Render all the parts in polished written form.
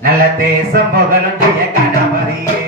நல்ல தேசம் புகழும் ஜெய கணபதியே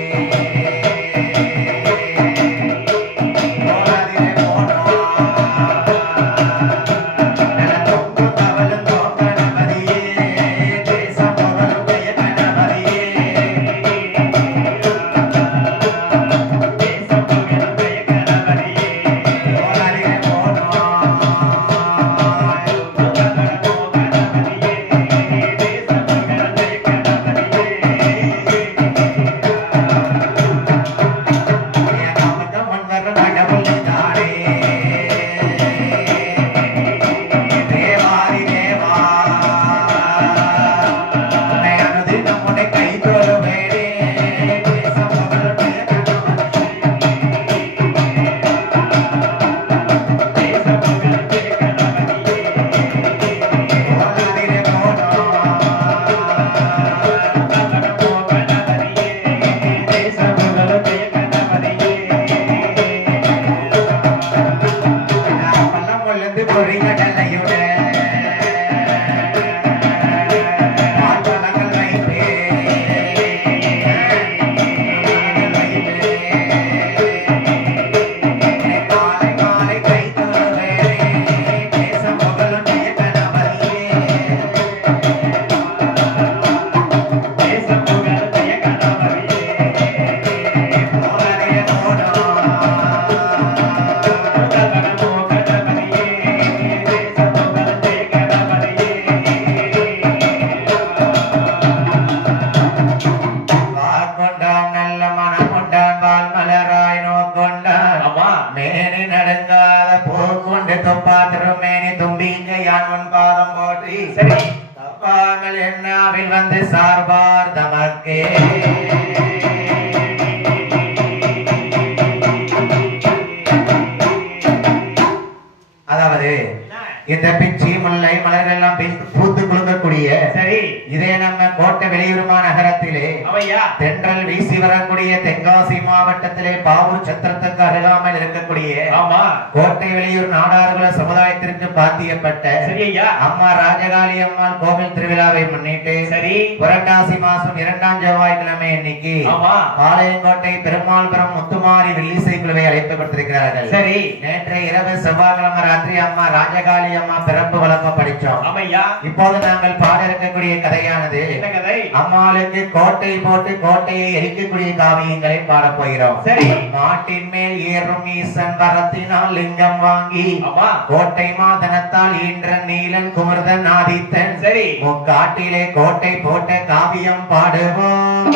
வந்து சார்பார் தமக்கே அதாவது இந்த பிச்சி முல்லை மலர்கள் எல்லாம் பூத்து குலுங்கக்கூடிய சரி இதே நம்ம கோட்டை வெளியூருமா நகரத்திலே தென்றல் வீசி வரக்கூடிய தென்காசி மாவட்டத்திலே பாவூர் சத்திரத்துக்கு அருகாமல் இருக்கக்கூடிய ஆமா கோட்டை வெளியூர் நாடார்குல சமுதாயத்திற்கு பாத்தியப்பட்ட அம்மா ராஜகாளி அம்மாள் கோவில் திருவிழாவை முன்னிட்டு சரி புரட்டாசி மாசம் 2ஆம் செவ்வாய்க்கிழமை இன்னைக்கு பாளையங்கோட்டை பெருமாள்புரம் முத்துமாரி வெள்ளிசை குழுவை அழைப்பு கொடுத்திருக்கிறார்கள் சரி நேற்றைய இரவு செவ்வாய்க்கிழமை ராத்திரி அம்மா ராஜகாளி அம்மா பிறப்பு வழக்கம் படிச்சோம் இப்போது நாங்கள் பாட இருக்கக்கூடிய கதையானது அம்மாளுக்கு கோட்டை போட்டு கோட்டையை எரிக்கக்கூடிய காவியங்களை பாட போகிறோம் சரி மாட்டின் மேல் ஏறும் ஈசன் வரத்தினால் லிங்கம் வாங்கி கோட்டை மாதனத்தால் ஈன்ற நீலன் குமர்தன் ஆதித்தன் சரி முக்காட்டிலே கோட்டை போட்ட காவியம் பாடுவோம்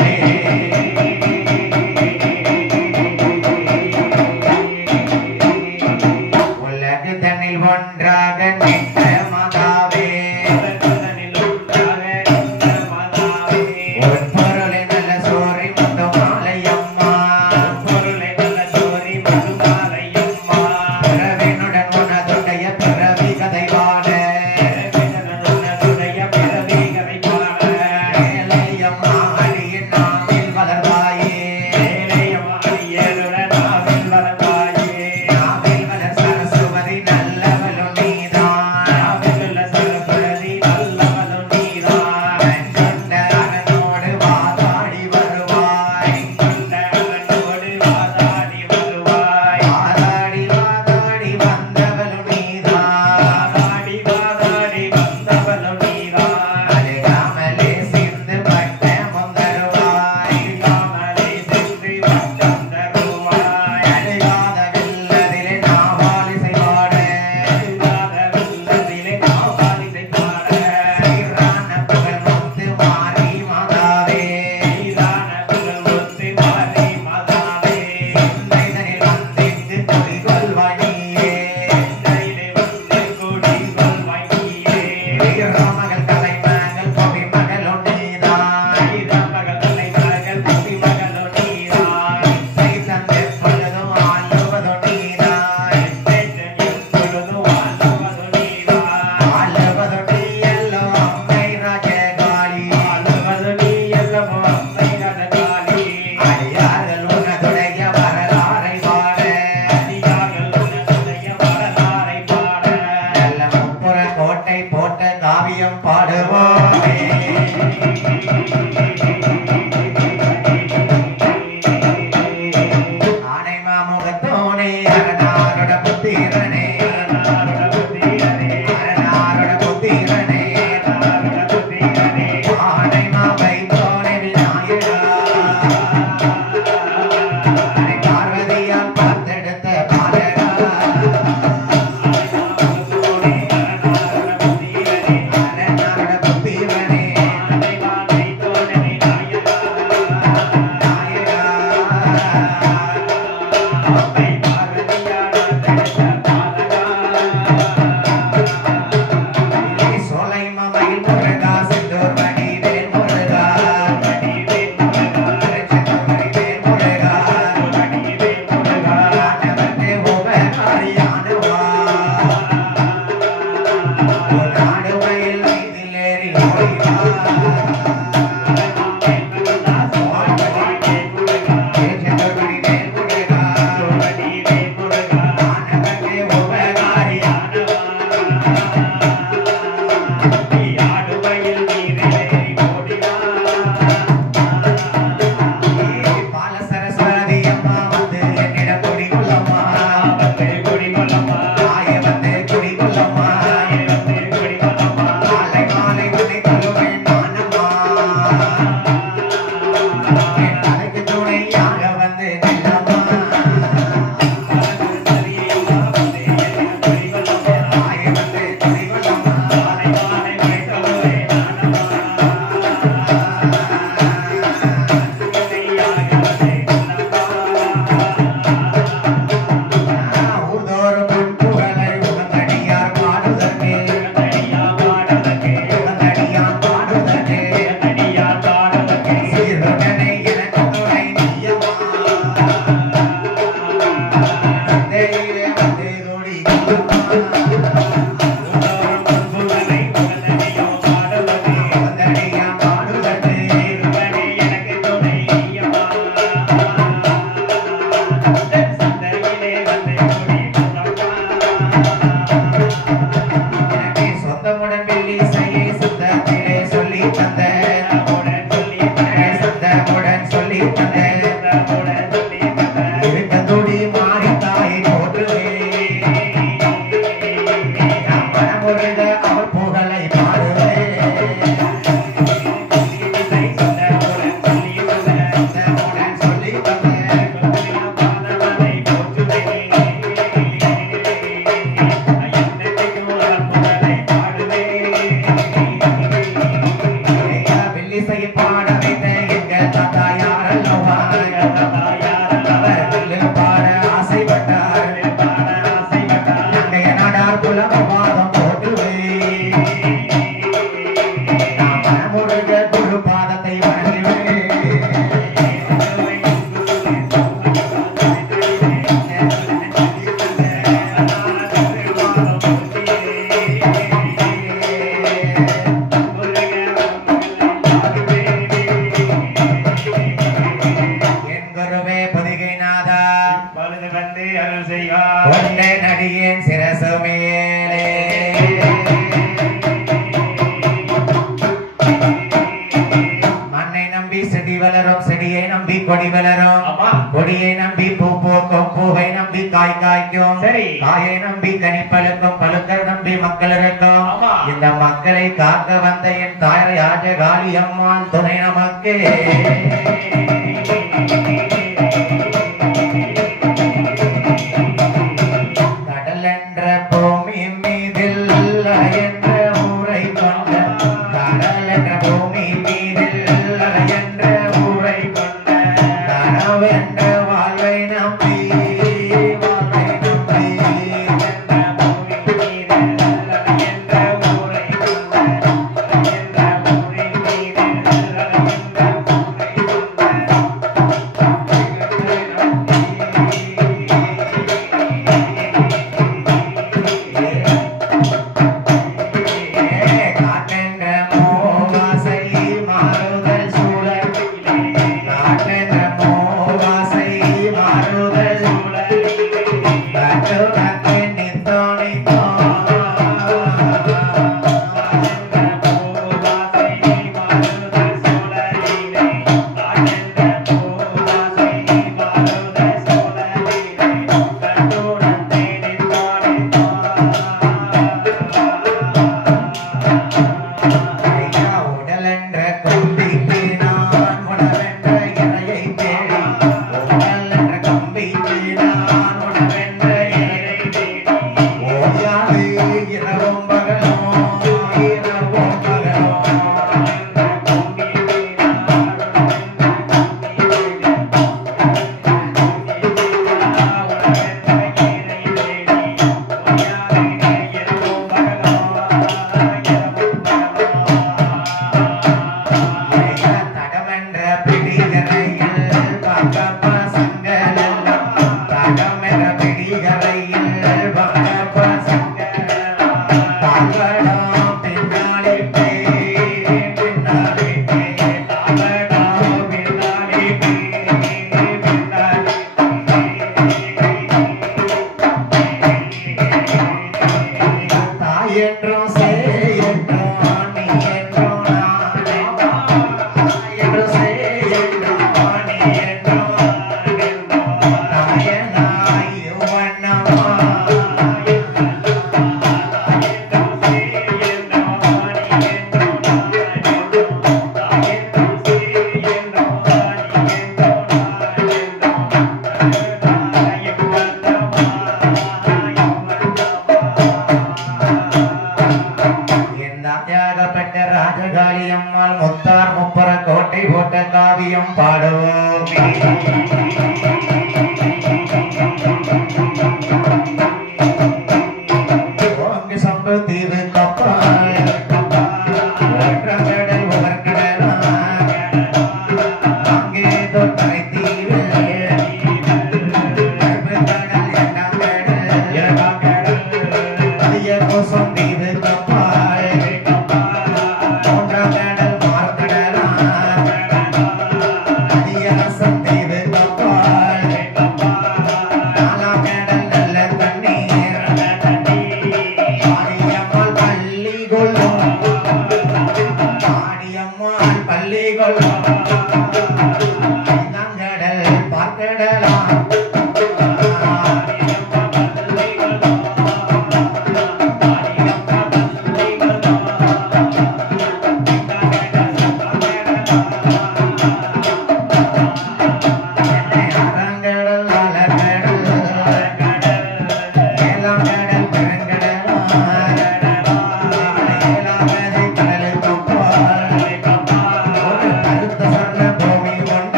More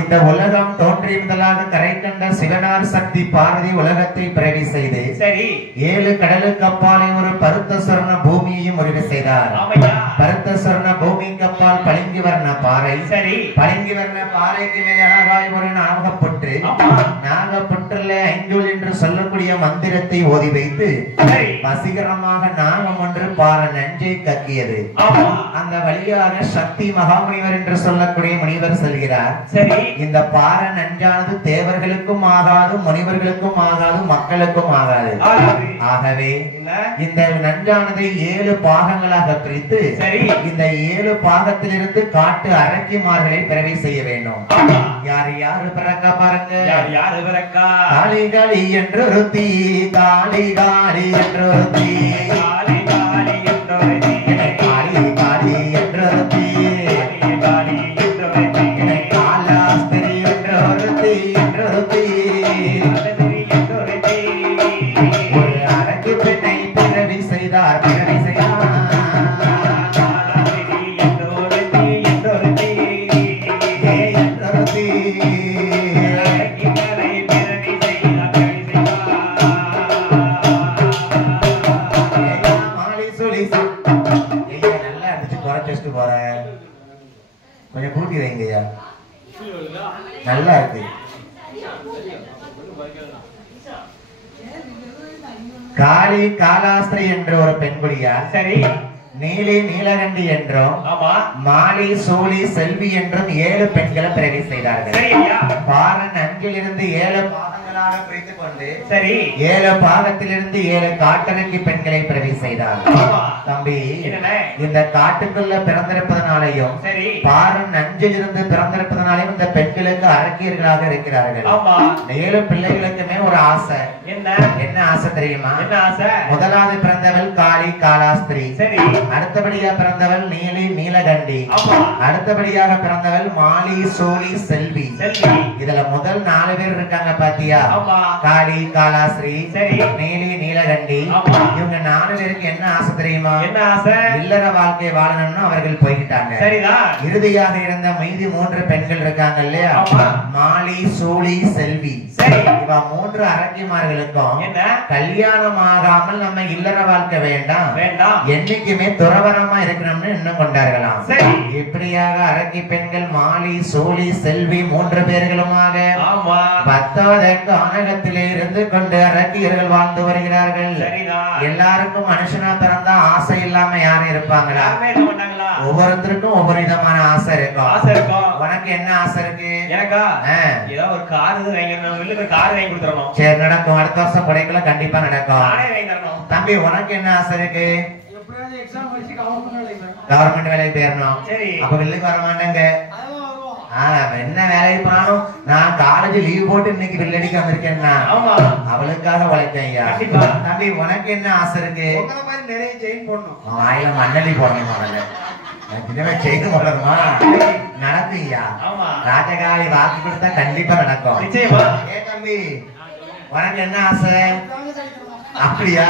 இந்த உலகம் தோன்றிய முதலாக கரை கண்ட சிவனார் சக்தி பார்வதி உலகத்தை பிறவி செய்து சரி 7 கடலுக்கு அப்பாலே ஒரு பருத்த சொர்ண பூமியையும் முடிவு செய்தார். பருத்த சொர்ண பூமிக்கு அப்பால் பளிங்கு வர்ண பாறை சரி பளிங்கு வர்ண பாறைக்கு மேலே அழகாய் ஒரு நாகப்புற்று நாகப்புற்றுல ஐந்தூல் என்று சொல்லக்கூடிய மந்திரத்தை ஓதி வைத்து வசீகரமாக நாகம் ஒன்று பார நஞ்சை கக்கியது. அந்த வழியாக சக்தி மகாமுனிவர் என்று சொல்லக்கூடிய முனிவர் செல்கிறார். சரி இந்த பார நஞ்சானது தேவர்களுக்கும் ஆகாது முனிவர்களுக்கும் ஆகாது மக்களுக்கும் ஆகாது. ஆகவே இந்த நஞ்சானது 7 பாகங்களாக பிரித்து சரி இந்த 7 பாகத்திலிருந்து காட்டு அரக்கிமார்களை பிறவி செய்ய வேண்டும். யார் யாரு பிறக்க பாருங்க. யாரு பிறக்கா காளி காளி என்று ஒருத்தி காளி காளி என்று ஒருத்தி காளி காளி என்று ஒருத்தி காளி காளி என்று ஒருத்தி காளி என்று ஒருத்தி காலாஸ்திரி என்று ஒருத்தி என்று ஒருத்தி ஒரு அரக்கு பெண்ணை பிறவி செய்தார் பிறவி செய்தார். கொஞ்சம் கூட்டி வைங்கய்யா நல்லா இருக்கு. காளி காலாஸ்திரி என்ற ஒரு பெண்குடியா சரி நீலி நீலகண்டி என்றும் மாலி சூலி செல்வி என்றும் 7 பெண்களை பிறவி செய்தார்கள். பாரன் அஞ்சிலிருந்து 7 பாகங்களாக பிரித்துக் கொண்டு சரி 7 பாகத்திலிருந்து 7 காட்டறைக்கு பெண்களை பிரவேச செய்தார். தம்பி இந்த காட்டுக்குள்ள பிறந்திருப்பதனாலையும் சரி பாரன் அஞ்சிலிருந்து பிறந்திருப்பதனாலையும் இந்த பெண்களுக்கு அரக்கியர்களாக இருக்கிறார்கள். 7 பிள்ளைகளுக்குமே ஒரு ஆசை. என்ன ஆசை தெரியுமா? என்ன ஆசை? முதலாவது பிறந்தவள் காளி காலாஸ்திரி. சரி. அடுத்தபடியாக பிறந்தவள் நீலி நீலகண்டி. அடுத்தபடியாக பிறந்தவள் மாலி சோழி செல்வி. இதுல முதல் 4 பேர் இருக்காங்க பாத்தியா? காளி காலாஸ்திரி, நீலி நீலகண்டி. இவங்க 4 பேருக்கு என்ன ஆசை தெரியுமா? என்ன ஆசை? இல்லற வாழ்க்கை வாழணும்னு அவர்கள் போய்கிட்டாங்க. இறுதியாக இருந்த மீதி 3 பெண்கள் இருக்காங்க இல்லையா? மாலி சோழி செல்வி. இவ 3 அரக்கிமார்களுக்கும் கல்யாணம் ஆகாமல் நம்ம இல்லற வாழ்க்கை வேண்டாம், என்னைக்குமே துறவரமா இருக்கணும்னு இன்னும் கொண்டார்களாம். இப்படியாக அரக்கி பெண்கள் மாலி சோழி செல்வி 3 பேர்களுமாக 10வது கானகத்திலே இருந்து கொண்டு அரக்கியர்கள் வாழ்ந்து வருகிறார்கள். எல்லாருக்கும் மனுஷனா பிறந்தா ஆசை இல்லாம யாரும் இருப்பாங்களா? ஒவ்வொருத்தருக்கும் ஒவ்வொரு விதமான ஆசை இருக்கும். உனக்கு என்ன ஆசை இருக்கு? எனக்கா ஏதோ ஒரு கார் வாங்கிடணும், இல்ல கார் வாங்கி கொடுத்துறணும். சரி, நடக்கும். அடுத்த வருஷம் கொடைக்குள்ள கண்டிப்பா நடக்கும். தம்பி உனக்கு என்ன ஆசை இருக்கு? கவர்மெண்ட் வேலைக்கு போயிடணும். அப்ப வெளிக்கு வர மாட்டேங்க. என்ன வேலைக்கு போனாலும் நான் காலேஜ் லீவ் போட்டு இன்னைக்கு வெள்ளடிக்கு வந்திருக்கேன்னா அவளுக்காக உழைக்கேன். தம்பி உனக்கு என்ன ஆசை இருக்கு? நிறைய செயின் போடணும், வாயில மண்ணலி போடணும். செய்து போடணுமா? நடக்குய்யா. ராஜகாரி வாக்கு கொடுத்தா கண்டிப்பா நடக்கும். தம்பி உனக்கு என்ன ஆசை? அப்படியா?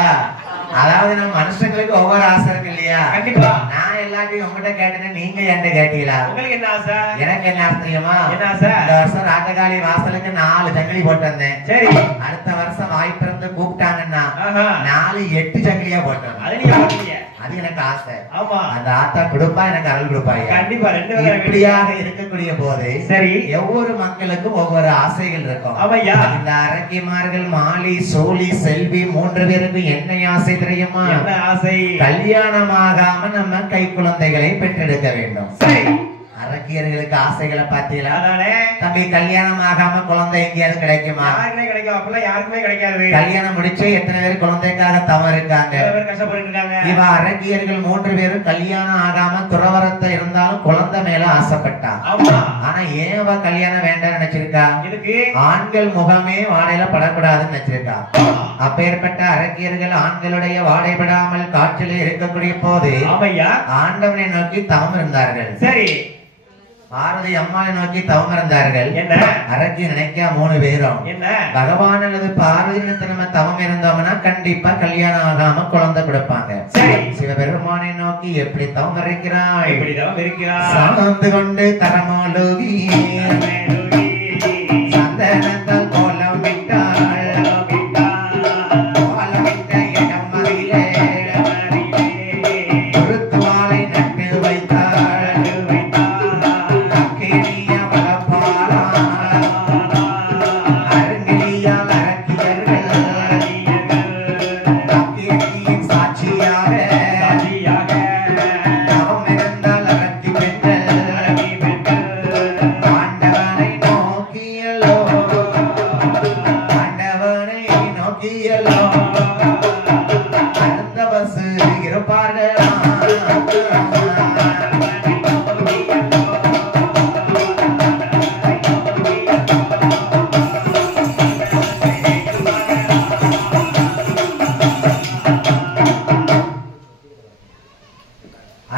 அதாவது நம்ம மனுஷங்களுக்கு ஒவ்வொரு ஆசை இருக்கு இல்லையா? கண்டிப்பா. நான் எல்லாத்தையும் உங்ககிட்ட கேட்டேன், நீங்க என்கிட்ட கேட்டீங்களா? உங்களுக்கு என்ன ஆசை? எனக்கு என்ன ஆசை தெரியுமா? என்ன ஆசை? இந்த வருஷம் ராஜகாளி வாசலுக்கு 4 சங்கிலி போட்டு வந்தேன். சரி. அடுத்த வருஷம் வாய்ப்பு இருந்து கூப்பிட்டாங்கன்னா 4 8 சங்கிலியா போட்டேன். அது எனக்கு ஆசை. ஆமா, அந்த ஆத்தா கொடுப்பா, எனக்கு அருள் கொடுப்பாங்க. கண்டிப்பா. இப்படியாக இருக்கக்கூடிய போது சரி ஒவ்வொரு மக்களுக்கும் ஒவ்வொரு ஆசைகள் இருக்கும். இந்த அரக்கிமார்கள் மாலி சோழி செல்வி 3 பேருக்கு என்ன ஆசை தெரியுமா? என்ன ஆசை? கல்யாணமாகாம நம்ம கை குழந்தைகளை பெற்றெடுக்க வேண்டும். சரி. அரக்கியர்களுக்கு ஆசைகளை பாத்தீங்களா? தம்பி கல்யாணம் ஆகாம குழந்தை எங்கேயாவது கிடைக்குமா? யாருக்குமே கிடைக்காது. கல்யாணம் முடிச்சு எத்தனை பேர் குழந்தைக்காக தவறு இருக்காங்க, இவ அரக்கியர்கள் 3 பேரும் கல்யாணம் ஆகாம துறவரத்தை இருந்தாலும் குழந்தை மேல ஆசைப்பட்டா. ஆனா ஏன் அவ கல்யாணம் வேண்டாம் நினைச்சிருக்கா? ஆண்கள் முகமே வாடையில படக்கூடாதுன்னு நினைச்சிருக்கா. அப்பேற்பட்ட அரக்கியர்கள் ஆண்களுடைய வாடைப்படாமல் காற்றிலே இருக்கக்கூடிய போது ஆண்டவனை நோக்கி தவம் இருந்தார்கள். சரி. பார்வதி அம்மாவை நோக்கி தவம் இருந்தார்கள். என்ன அரக்கி நினைக்க 3 பேரும் என்ன பகவான் அல்லது பார்வதி நம்ம தவம் இருந்தோம்னா கண்டிப்பா கல்யாணம் ஆகாம குழந்தை கொடுப்பாங்க. சரி. சிவபெருமானை நோக்கி எப்படி தவம் இருக்கிறாய்? எப்படி தவம் இருக்கிறாய்? சார்ந்து கொண்டு தரமோலோகி சந்தனத்தால் கோலம் விட்டாள்.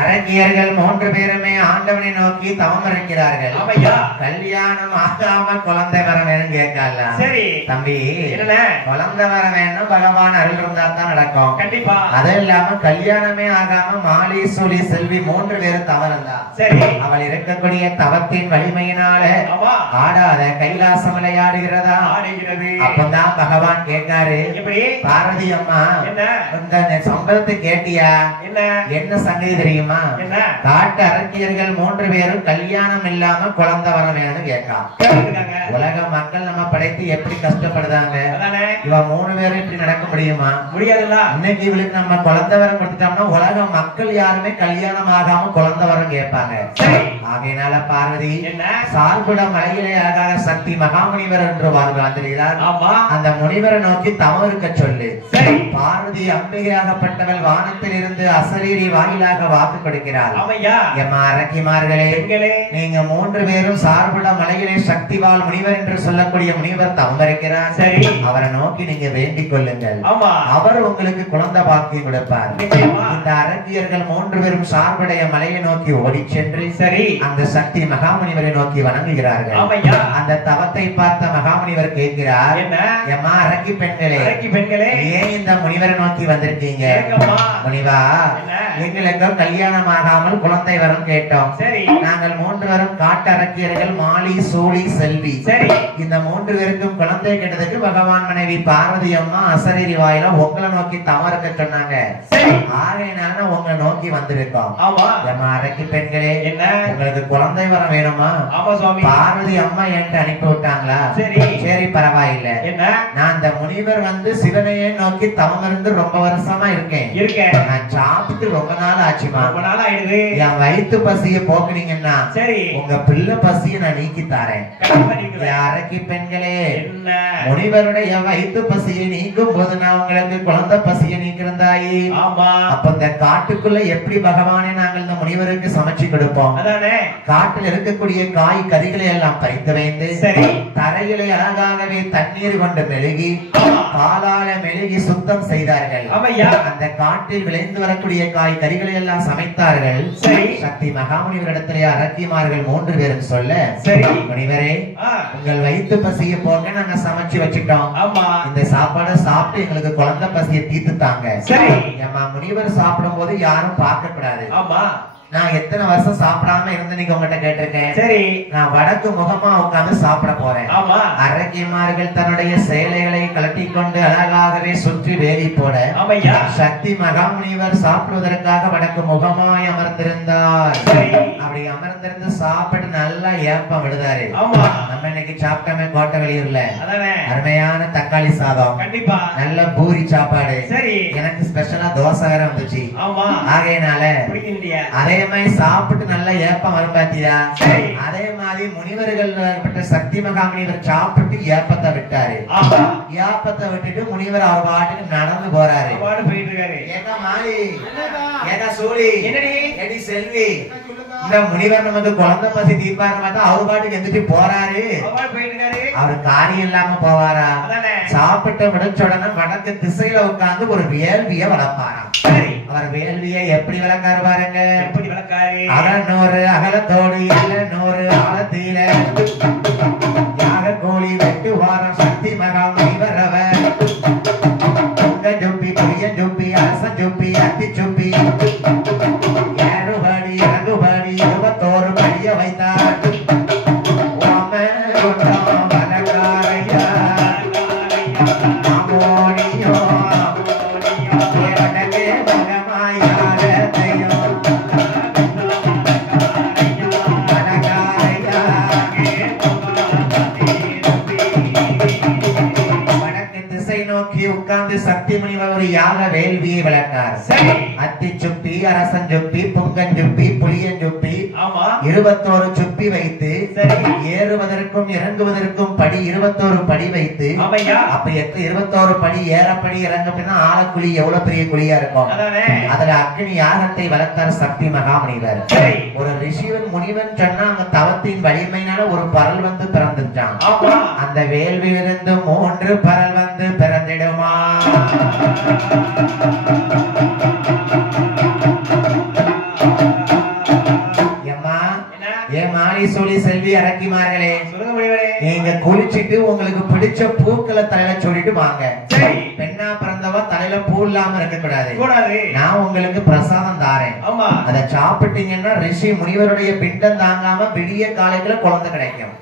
அரக்கியர்கள் 3 பேருமே ஆண்டவனை நோக்கி தவம் இருக்கிறார்கள். கல்யாணம் ஆகாம குழந்தை வர வேணும் கேட்கல. சரி தம்பி, குழந்தை வர வேணும் பகவான் அருள் இருந்தா தான் நடக்கும். கண்டிப்பா. அது இல்லாம கல்யாணமே ஆகாம மாலி சோழி செல்வி 3 பேரும் தவறுந்தா. சரி. அவள் இருக்கக்கூடிய தவத்தின் வலிமையினால ஆடாத கைலாசம் விளையாடுகிறதா? அப்பதான் பகவான் கேட்காரு, பார்வதி அம்மா இந்த சம்பளத்தை கேட்டியா? என்ன சங்கதி தெரியுமா? காட்டு அரக்கியர்கள் 3 பேரும் கல்யாணம் இல்லாம குழந்தை வர வேணும்னு கேட்கான். உலக மக்கள் நம்ம படைத்து எப்படி கஷ்டப்படுதாங்க. இவ 3 பேரும் இப்படி நடக்க முடியுமா? முடியாதுல்ல. இன்னைக்கு இவளுக்கு நம்ம குழந்தை வரம் கொடுத்துட்டோம்னா உலக மக்கள் யாருமே கல்யாணம் ஆகாம குழந்தை வரம் கேட்பாங்க. ஆகையினால பார்வதி சார்புட மலையிலே அழகாக சக்தி மகாமுனிவர் என்று வாழ்கிறார். அந்த முனிவரை நோக்கி தவம் இருக்க சொல்லு. பார்வதி அம்பிகையாகப்பட்டவள் வானத்தில் இருந்து அசரீரி வாயிலாக வாக்கு கொடுக்கிறாள். அரக்கிமார்களே, நீங்க 3 பேரும் சார்புட மலையிலே சக்திவால் முனிவர் என்று சொல்லக்கூடிய முனிவர் தவம் இருக்கிறார். அவரை நோக்கி நீங்க வேண்டிக் கொள்ளுங்கள். அவர் உங்களுக்கு குழந்தை பாக்கியம் கொடுப்பார். இந்த அரக்கியர்கள் 3 பேரும் சார்புடைய மலையை நோக்கி ஓடி சென்று அந்த சக்தி மகாமுனிவரை நோக்கி வணங்குகிறார்கள். அந்த தவத்தை பார்த்த மகாமுனிவர் கேட்கிறார், எம்மா அரக்கி பெண்களே, ஏன் இந்த முனிவரை நோக்கி வந்திருக்கீங்க? முனிவா, எங்களுக்கு கல்யாணம் ஆகாமல் குழந்தை வரும் கேட்டோம். நாங்கள் 3 பேரும் காட்டு அரக்கியர்கள் மாலி, சூழி, செல்வி. இந்த 3 பேருக்கும் குழந்தை கேட்டதுக்கு பகவான் மனைவி பார்வதி அம்மா அசரீரி வாயில உங்களை நோக்கி தவம் இருக்க சொன்னாங்க. ஆகையினால உங்களை நோக்கி வந்திருக்கோம். அரக்கி பெண்களே, உங்களுக்கு குழந்தை வரம் வேணுமா? பார்வதி அம்மா என்கிட்ட அனுப்பி விட்டாங்களா? சரி, பரவாயில்ல. நான் அந்த முனிவர் வந்து சிவனையே நோக்கி தவம் இருந்து ரொம்ப வருஷமா இருக்கேன். நான் சாப்பிட்டு ரொம்ப நாள் ஆச்சுமா. என் வயிற்று பசிய போக்குனீங்கன்னா உங்க பிள்ளை பசிய நான் நீக்கி தாரேன். அரக்கி பெண்களே, முனிவருடைய வயிற்று பசியை நீக்கும் போது நான் உங்களுக்கு குழந்தை பசியை நீக்கிறந்தாயி. அப்ப இந்த காட்டுக்குள்ள எப்படி பகவானே நாங்கள் இந்த முனிவருக்கு சமைச்சு கொடுப்போம்? காட்டில் இருக்கக்கூடிய காய் கறிகளை எல்லாம் பறித்து வைத்து தரையிலே அழகாகவே தண்ணீர் கொண்டு மெழுகி பாலால மெழுகி சுத்தம் செய்தார்கள். அந்த காட்டில் விளைந்து வரக்கூடிய காய் கறிகளை எல்லாம் சமைத்தார்கள். சக்தி மகாமுனிவரிடத்திலே அரக்கிமார்கள் 3 பேரும் சொல்ல, முனிவரே, உங்கள் வயிற்று பசியை போக நாங்க சமைச்சு வச்சுட்டோம். இந்த சாப்பாடை சாப்பிட்டு எங்களுக்கு குழந்தை பசியை தீர்த்துட்டாங்க. முனிவர் சாப்பிடும் போது யாரும் பார்க்க கூடாது. நான் எத்தனை வருஷம் சாப்பிடாம இருந்து நீங்க உங்ககிட்ட கேட்டிருக்கேன். நான் வடக்கு முகமா உட்கார்ந்து சாப்பிட போறேன். அரக்கிமார்கள் தன்னுடைய சேலைகளை கலட்டி கொண்டு அழகாகவே சுற்றி வேலி போட சக்தி மகாமுனிவர் சாப்பிடுவதற்காக வடக்கு முகமாய் அமர்ந்திருந்தார். அப்படி அமர்ந்திருந்து சாப்பிட்டு நல்லா ஏப்பம் விடுதாரு. நம்ம இன்னைக்கு சாப்பிட்டோமே கோட்டை வெளியூர்ல அருமையான தக்காளி சாதம், நல்ல பூரி சாப்பாடு, எனக்கு ஸ்பெஷலா தோசை வேற வந்துச்சு. ஆகையினால அதே மாதிரி சாப்பிட்டு நல்லா ஏப்பம் வரும் பாத்தியா? அதே மாதிரி முனிவர்கள் சக்தி மகாமுனிவர் சாப்பிட்டு ஏப்பத்தை விட்டாரு. ஏப்பத்தை விட்டுட்டு முனிவர் அவர் பாட்டுக்கு நடந்து போறாரு. செல்வி, இந்த முனிவர் நமக்கு குழந்தை பசி தீர்ப்பாரு பார்த்தா அவர் பாட்டுக்கு எந்திரிச்சு போறாரு. அவர் காரியம் இல்லாம போவாரா? சாப்பிட்ட முடிச்ச உடனே வடக்கு திசையில உட்கார்ந்து ஒரு வேள்விய வளர்ப்பாராம். அவர் வேள்வியை எப்படி வளர்க்காரு பாருங்க. அகநூறு அகலத்தோடு 700 ஆழத்தில யாக கோழி வெட்டு வாரம் சக்தி மகாமுனிவர் அவர். பொங்க ஜொப்பி, புளிய ஜொப்பி, அரச ஜொப்பி, அத்தி ஜொப்பி, 7 படி 2 படி 21 படிய வைத்தார். சக்தி முனிவர் ஒரு யாக வேள்வியை வளர்த்தார். அத்தி சுப்பி, அரசன் சுப்பி, பொங்கன் சுப்பி, புளியன் சுப்பி, 21 சுப்பி வைத்து ஏறுவதற்கும் இறங்குவதற்கும் படி 21 படி வைத்து, அப்ப 21 படி ஏறப்படி இறங்கப்படினா ஆழக்குழி எவ்வளவு பெரிய குழியா இருக்கும். அதுல அக்னி யாகத்தை வளர்த்தார் சக்தி மகாமுனிவர். ஒரு ரிஷிவன் முனிவன் சொன்னா அங்க தவத்தின் வலிமையினால ஒரு பரல் வந்து பிறந்துட்டான். அந்த வேள்வியிலிருந்து 3 பரல் வந்து பிறந்திடுமா? செல்வி அரக்கிமார்களே, நீங்க குளிச்சிட்டு உங்களுக்கு பிடிச்ச பூக்களை தலையில சொல்லிட்டு வாங்க. பெண்ணா பிறந்தவ தலையில பூ இல்லாம இருக்க கூடாது. நான் உங்களுக்கு பிரசாதம் தாரேன். அதை சாப்பிட்டீங்கன்னா ரிஷி முனிவருடைய பிண்டம் தாங்காம விடிய காலையில குழந்தை கிடைக்கும்.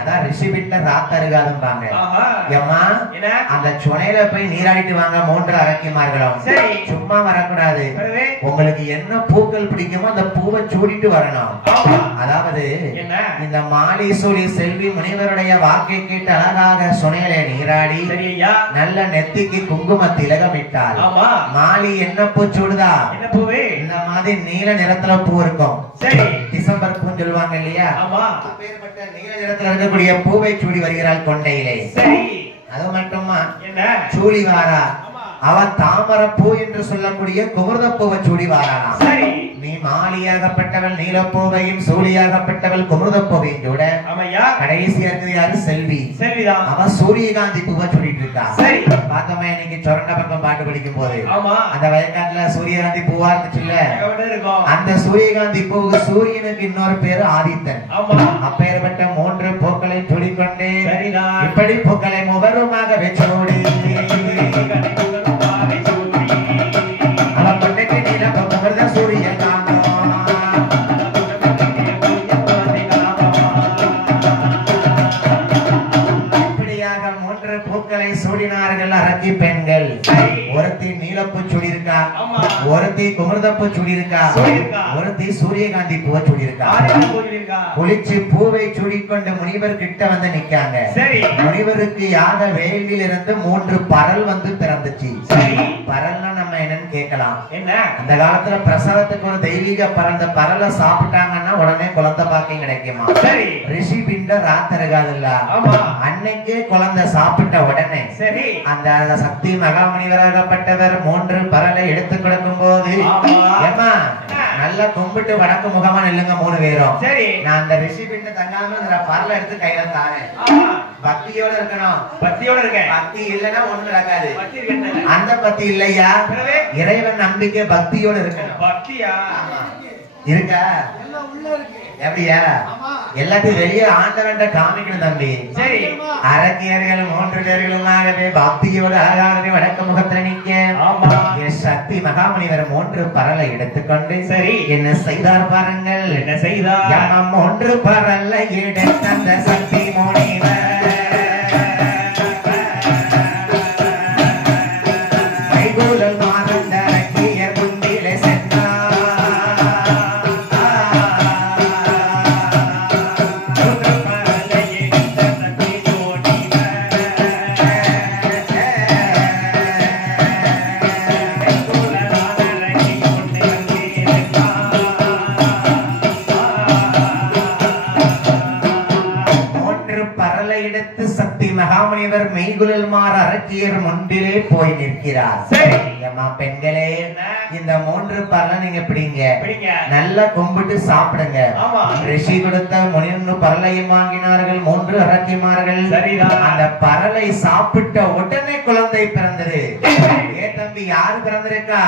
அதான் ரிஷி வீட்டுல ராத்தருகாதும்பாங்க. ஏம்மா அந்த சுனையில போய் நீராடிட்டு வாங்க 3 அரக்கிமார்களும். சும்மா வரக்கூடாது. உங்களுக்கு என்ன பூக்கள் பிடிக்குமோ அந்த பூவை சூடிட்டு வரணும். அதாவது இந்த மாலீசூரி செல்வி முனிவருடைய வாக்கை கேட்டு அழகாக சுனையில நீராடி நல்ல நெத்திக்கு குங்கும திலகமிட்டால் மாலி என்ன பூ சூடுதா? இந்த மாதிரி நீல நிறத்துல பூ இருக்கும். டிசம்பர் பூ சொல்லுவாங்க இல்லையா? அப்பேற்பட்ட நீல நிறத்துல இருக்கக்கூடிய பூவை சூடி வருகிறாள் கொண்டையிலே. அது மட்டுமா சூடி வாரா அவ தாமரை பூ என்று சொல்லக்கூடிய குமுர்த பூவை சூடி வாராளாம். நீ மாலியாகப்பட்டவள் நீலப்பூவையும் சூழியாகப்பட்டவள் குமுர்த பூவையும் சூட கடைசியா இருக்குது யாரு? செல்வி. அவ சூரியகாந்தி பூவை சூடிட்டு இருக்கா. பார்த்தோமே இன்னைக்கு சொரண்ட பக்கம் பாட்டு படிக்கும் போது அந்த வயக்காட்டுல சூரியகாந்தி பூவா இருந்துச்சுல்ல, அந்த சூரியகாந்தி பூவுக்கு சூரியனுக்கு இன்னொரு பேரு ஆதித்தன். அப்பேற்பட்ட 3 பூக்களை சூடிக்கொண்டு இப்படி பூக்களை முகருமாக வச்சோடி அரக்கி பெண்கள். ஒருத்தி நீலப்பூ சுடி இருக்கா, ஒருத்தி குமர்தப்பூ சுடி இருக்கா, ஒருத்தி சூரியகாந்தி பூவை சுடி இருக்கா. குளிச்சு பூவை சூடிக்கொண்டு முனிவர் கிட்ட வந்து நிக்காங்க. முனிவருக்கு யாக வேலில் இருந்து 3 பரல் வந்து பிறந்துச்சு. பரல்னா நம்ம என்னன்னு கேட்கலாம். அந்த காலத்துல பிரசவத்துக்கு ஒரு தெய்வீக பரல், அந்த பரலை சாப்பிட்டாங்கன்னா உடனே குழந்தை பாக்கியம் கிடைக்குமா? ரிஷி பிண்ட ராத்தருகாதுல்ல, அன்னைக்கே குழந்தை சாப்பிட்ட உடனே அந்த சக்தி மகாமுனிவராகப்பட்டவர் 3 பரலை எடுத்து கொடுக்கும் போது நல்ல கும்பிட்டு வடக்கு முகமா நில்லுங்க 3 பேரும். நான் அந்த ரிஷி பிண்ட தங்காம பரலை எடுத்து கையில தாரேன். பக்தியோட இருக்கணும். பக்தியோட இருக்கேன். பக்தி இல்லைன்னா ஒண்ணு நடக்காது. அந்த பக்தி இல்லையா? இறைவன் நம்பிக்கை பக்தியோட இருக்கணும். பக்தியா இருக்கா? எப்படியா? எல்லாத்தையும் வெளியே ஆண்டவன்ட்ட காமிக்கணும் தம்பி. அரக்கியர்கள் 3 பேர்களுமாகவே பக்தியோட அழகாகவே வடக்கு முகத்துல நிக்க சக்தி மகாமுனிவர் 3 பரலை எடுத்துக்கொண்டு என்ன செய்தார் பாருங்கள். என்ன செய்தார்? 3 பரலை எடுத்த அந்த சக்தி முனிவர் மகாமுனிவர் மெய்குழல் மாற அரக்கியர் முன்பிலே போய் நிற்கிறார். பெண்களே, இந்த 3 பரலை நீங்க பிடிங்க, நல்லா கும்பிட்டு சாப்பிடுங்க. ரிஷி கொடுத்த 3 பரலையும் வாங்கினார்கள் 3 அரக்கிமார்கள். அந்த பரலை சாப்பிட்ட உடனே குழந்தை பிறந்தது. ஏ தம்பி, யாரு பிறந்திருக்கா?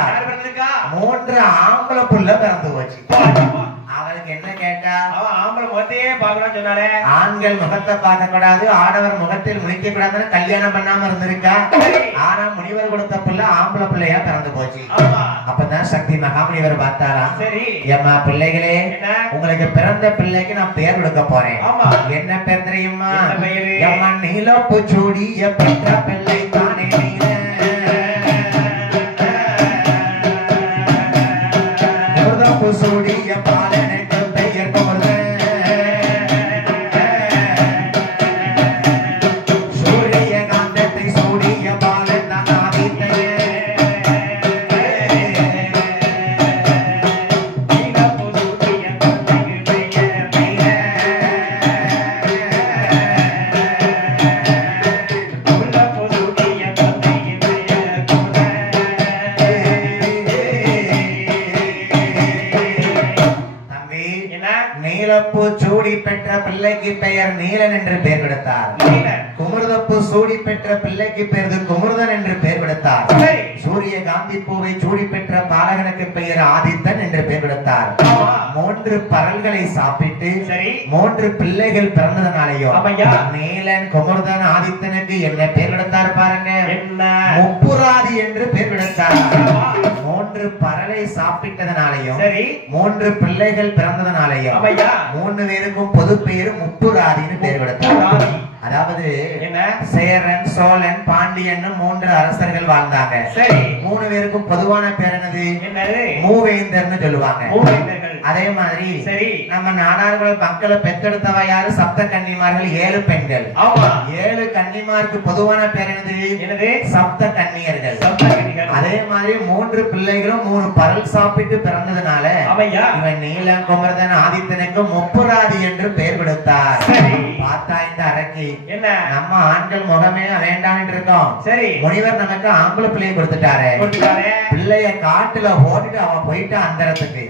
3 ஆம்பளை புள்ள பிறந்து போச்சு. அவளுக்கு என்ன கேட்டா? ஆம்பளை முகத்தையே பார்க்கணும்னு சொன்னாலே. ஆண்கள் முகத்தை பார்க்க கூடாது, ஆடவர் முகத்தில் முழிக்க கூடாதுன்னு கல்யாணம் பண்ணாம இருந்திருக்கா. ஆனா முனிவர் கொடுத்த பிள்ளை ஆம்பளை பிள்ளையா பிறந்து போச்சு. அப்பதான் சக்தி மகாமுனிவர் பார்த்தாரா, ஏம்மா பிள்ளைகளே, உங்களுக்கு பிறந்த பிள்ளைக்கு நான் பேர் கொடுக்க போறேன். என்ன பேர் தெரியுமா? ஏம்மா நீலப்பூ சூடிய பெற்ற பிள்ளை தானே நீல சூடிய பாலனுக்கு பெயர் போர்த சூரியகாந்தத்தை சூடிய பாலன் தான் ஆதித்தையே. நீலப்பூ சூடி பெற்ற பிள்ளைக்கு பெயர் நீலன் என்று பெயர் கொடுத்தார். குமுர்தப்பூ சூடி பெற்ற பிள்ளைக்கு பெயர் குமுர்தன் என்று பெயர் கொடுத்தார். சூரியகாந்தி பூவை சூடி பெற்ற பாலகனுக்கு பெயர் ஆதித்தன் என்று பெயர் கொடுத்தார். 3 பரல்களை சாப்பிட்டு 3 பிள்ளைகள் பிறந்ததனாலேயும் நீலன் குமுர்தன் ஆதித்தனுக்கு என்ன பெயர் கொடுத்தார் பாருங்க? முப்புராதி என்று பெயர் கொடுத்தார். 3 பறவை சாப்பிட்டதனாலையும் சரி 3 பிள்ளைகள் பிறந்ததனாலையும் ஆமையா 3 பேருக்கும் பொது பெயர் முப்புராதின்னு பெயர் கொடுத்தார். அதாவது என்ன சேரன் சோழன் பாண்டியன் 3 அரசர்கள் வாழ்ந்தாங்க. சரி 3 பேருக்கும் பொதுவான பேர் என்னது? மூவேந்தர்னு சொல்லுவாங்க. அதே மாதிரி சரி நம்ம நாடார்கள் மக்களை பெற்றெடுத்தவ யாரு? சப்த கன்னிமார்கள் 7 பெண்கள். ஆமா 7 கன்னிமாருக்கு பொதுவான பேர் என்னது? சப்த கன்னியர்கள். அதே மாதிரி 3 பிள்ளைகளும் 3 பரல் சாப்பிட்டு பிறந்ததுனால இவன் நீலம் குமரதன் ஆதித்தனுக்கு முப்புராதி என்று பெயர் கொடுத்தார். பார்த்தா இந்த அரக்கி என்ன நம்ம ஆண்கள் முகமே வேண்டான்னு இருக்கோம். சரி முனிவர் நமக்கு ஆம்பளை பிள்ளையை கொடுத்துட்டாரு. பிள்ளைய காட்டுல ஓடிட்டு அவன் போயிட்டு அந்தரத்துக்கு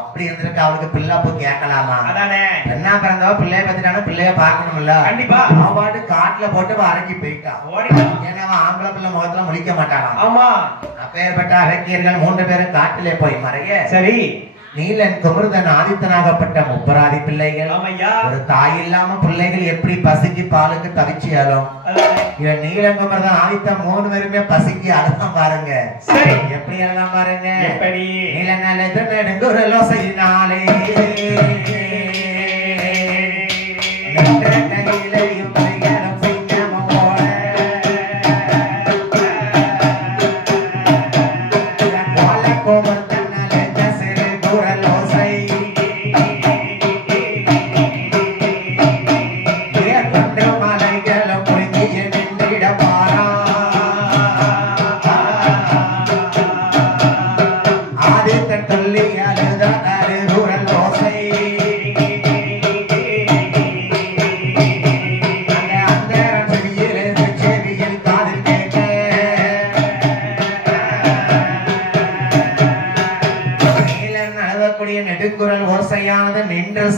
அப்படி இருந்திருக்கு. அவளுக்கு பிள்ளைப்பு கேட்கலாமா? என்ன பிறந்தவ பிள்ளைய பத்திட்டான பிள்ளைய பாக்கணும்ல. கண்டிப்பா அவன் பாட்டு காட்டுல போட்டு அரக்கி போயிட்டான். ஏன்னா அவன் ஆம்பளை பிள்ளை முகத்துல முழிக்க மாட்டான். ஆமா அப்பேற்பட்ட அரக்கியர்கள் 3 பேரும் காட்டிலே போய் மறைய சரி நீலன் குமரதன் ஆதித்தனாகப்பட்ட முப்பராதி பிள்ளைகள். ஒரு தாய் இல்லாம பிள்ளைகள் எப்படி பசிக்கு பாலுக்கு தவிச்சியாலும் இவன் நீலன் குமரதன் ஆதித்தன் 3 பேருமே பசிக்கு அழுதான் பாருங்க. எப்படி அழுதான் பாருங்க. நீலனாலே நெடுங்குரலோசையினாலே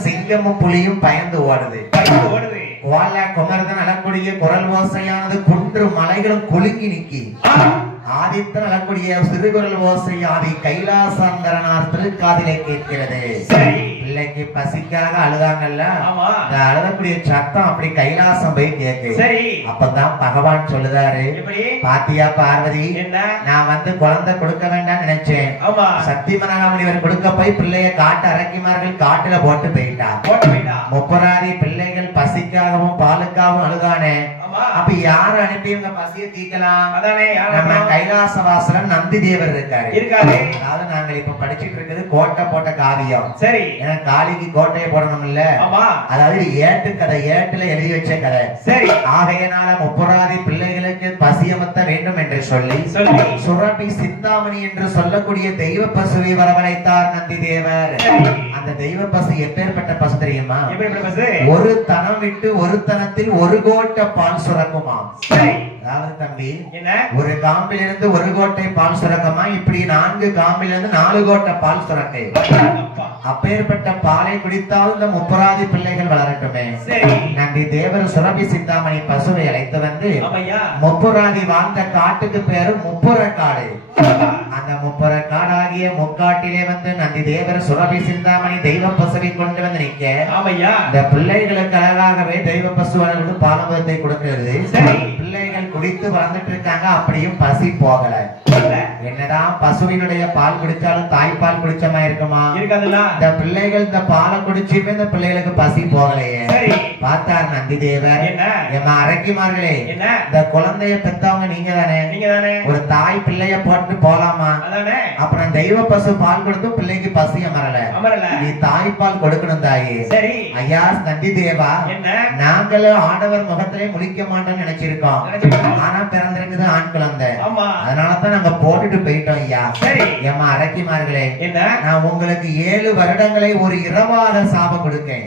சிங்கமும் புலியும் பயந்து ஓடுது. குமரதன் அழக்கூடிய குரல் ஓசையானது குன்று மலைகளும் குலுங்கி நிக்கி ஆதித்தன் அழக்கூடிய சிறுகுரல் ஓசை ஆதி கைலாசாந்தரனார் திருக்காதிலே கேட்கிறது. பிள்ளைக்கு பசிக்காக அழுதாங்கல்ல, அழுதக்கூடிய சத்தம் அப்படி கைலாசம் போய் கேக்கு. அப்பதான் பகவான் சொல்லுதாரு, பாத்தியா பார்வதி, நான் வந்து குழந்தை கொடுக்க வேண்டாம் நினைச்சேன். சக்தி மனகாமணிவர் கொடுக்க போய் பிள்ளைய காட்டு அரக்கிமார்கள் காட்டுல போட்டு போயிட்டா. முப்பராதி பிள்ளைகள் பசிக்காகவும் பாலுக்காகவும் அழுதானே. அப்ப யாரு அனுப்பி இவங்க பசிய தீக்கலாம்? நம்ம கைலாசவாசலன் நந்தி தேவர் இருக்காரு. அதாவது நாங்கள் இப்ப படிச்சுட்டு இருக்கிறது கோட்டை போட்ட காவியம். சரி, ஏன்னா காளிக்கு கோட்டையை போடணும் இல்ல. அதாவது ஏட்டு கதை, ஏட்டுல எழுதி வச்ச கதை. சரி, ஆகையனால முப்பராதி பிள்ளைகளுக்கு பசியமத்த வேண்டும் என்று சொல்லி சுரபி சிந்தாமணி என்று சொல்லக்கூடிய தெய்வ பசுவை வரவழைத்தார் நந்தி தேவர். அந்த தெய்வ பசு எப்பேற்பட்ட பசு தெரியுமா? ஒரு தனம் விட்டு ஒரு தனத்தில் 1 கோட்டை பால் சுரக்குமா. அதாவது தம்பி, ஒரு காம்பிலிருந்து 1 கோட்டை பால் சுரக்கமா, இப்படி 4 காம்பிலிருந்து 4 கோட்டை பால் சுரக்கை. அப்பேற்பட்ட பாலை குடித்தால் இந்த முப்பராதி பிள்ளைகள் வளரட்டுமே. நந்தி தேவர் சுரபி சிந்தாமணி பசுவை அழைத்து வந்து முப்பராதி வாழ்ந்த காட்டுக்கு பேரு முப்புறக்காடு. அந்த முப்புற காடாகிய முக்காட்டிலே வந்து நந்தி தேவர் சுரபி சிந்தாமணி தெய்வ பசுவை கொண்டு வந்து நிக்க, இந்த பிள்ளைகளுக்கு அழகாகவே தெய்வ பசுவானது பாலமதத்தை கொடுக்கிறது. பிள்ளைகள் குடித்து வளர்ந்துட்டு இருக்காங்க. அப்படியும் பசி போகல. என்னதான் பசுவினுடைய பால் குடிச்சாலும் தாய்ப்பால் குடிச்சமா இருக்குமா? இந்த பிள்ளைகள் இந்த பாலை குடிச்சுமே இந்த பிள்ளைகளுக்கு பசி போகலையே. பார்த்தார் நந்தி தேவர், எம்மா அரக்கிமார்களே, இந்த குழந்தைய பெத்தவங்க நீங்க தானே. ஒரு தாய் பிள்ளைய போட்டு போலாமா? அப்புறம் தெய்வ பசு பால் கொடுத்து பிள்ளைக்கு பசி அமரல. நீ தாய்ப்பால் கொடுக்கணும் தாயே. ஐயா நந்தி தேவா, நாங்களும் ஆடவர் முகத்திலே முழிக்க மாட்டோம்னு நினைச்சிருக்கோம். ஆனா பிறந்திருக்குது ஆண் குழந்தை. அதனாலதான் நாங்க போட்டுட்டு போயிட்டோம் ஐயா. ஏமா அரக்கிமார்களே, நான் உங்களுக்கு 7 வருடங்களை ஒரு இரவாத சாபம் கொடுக்கேன்.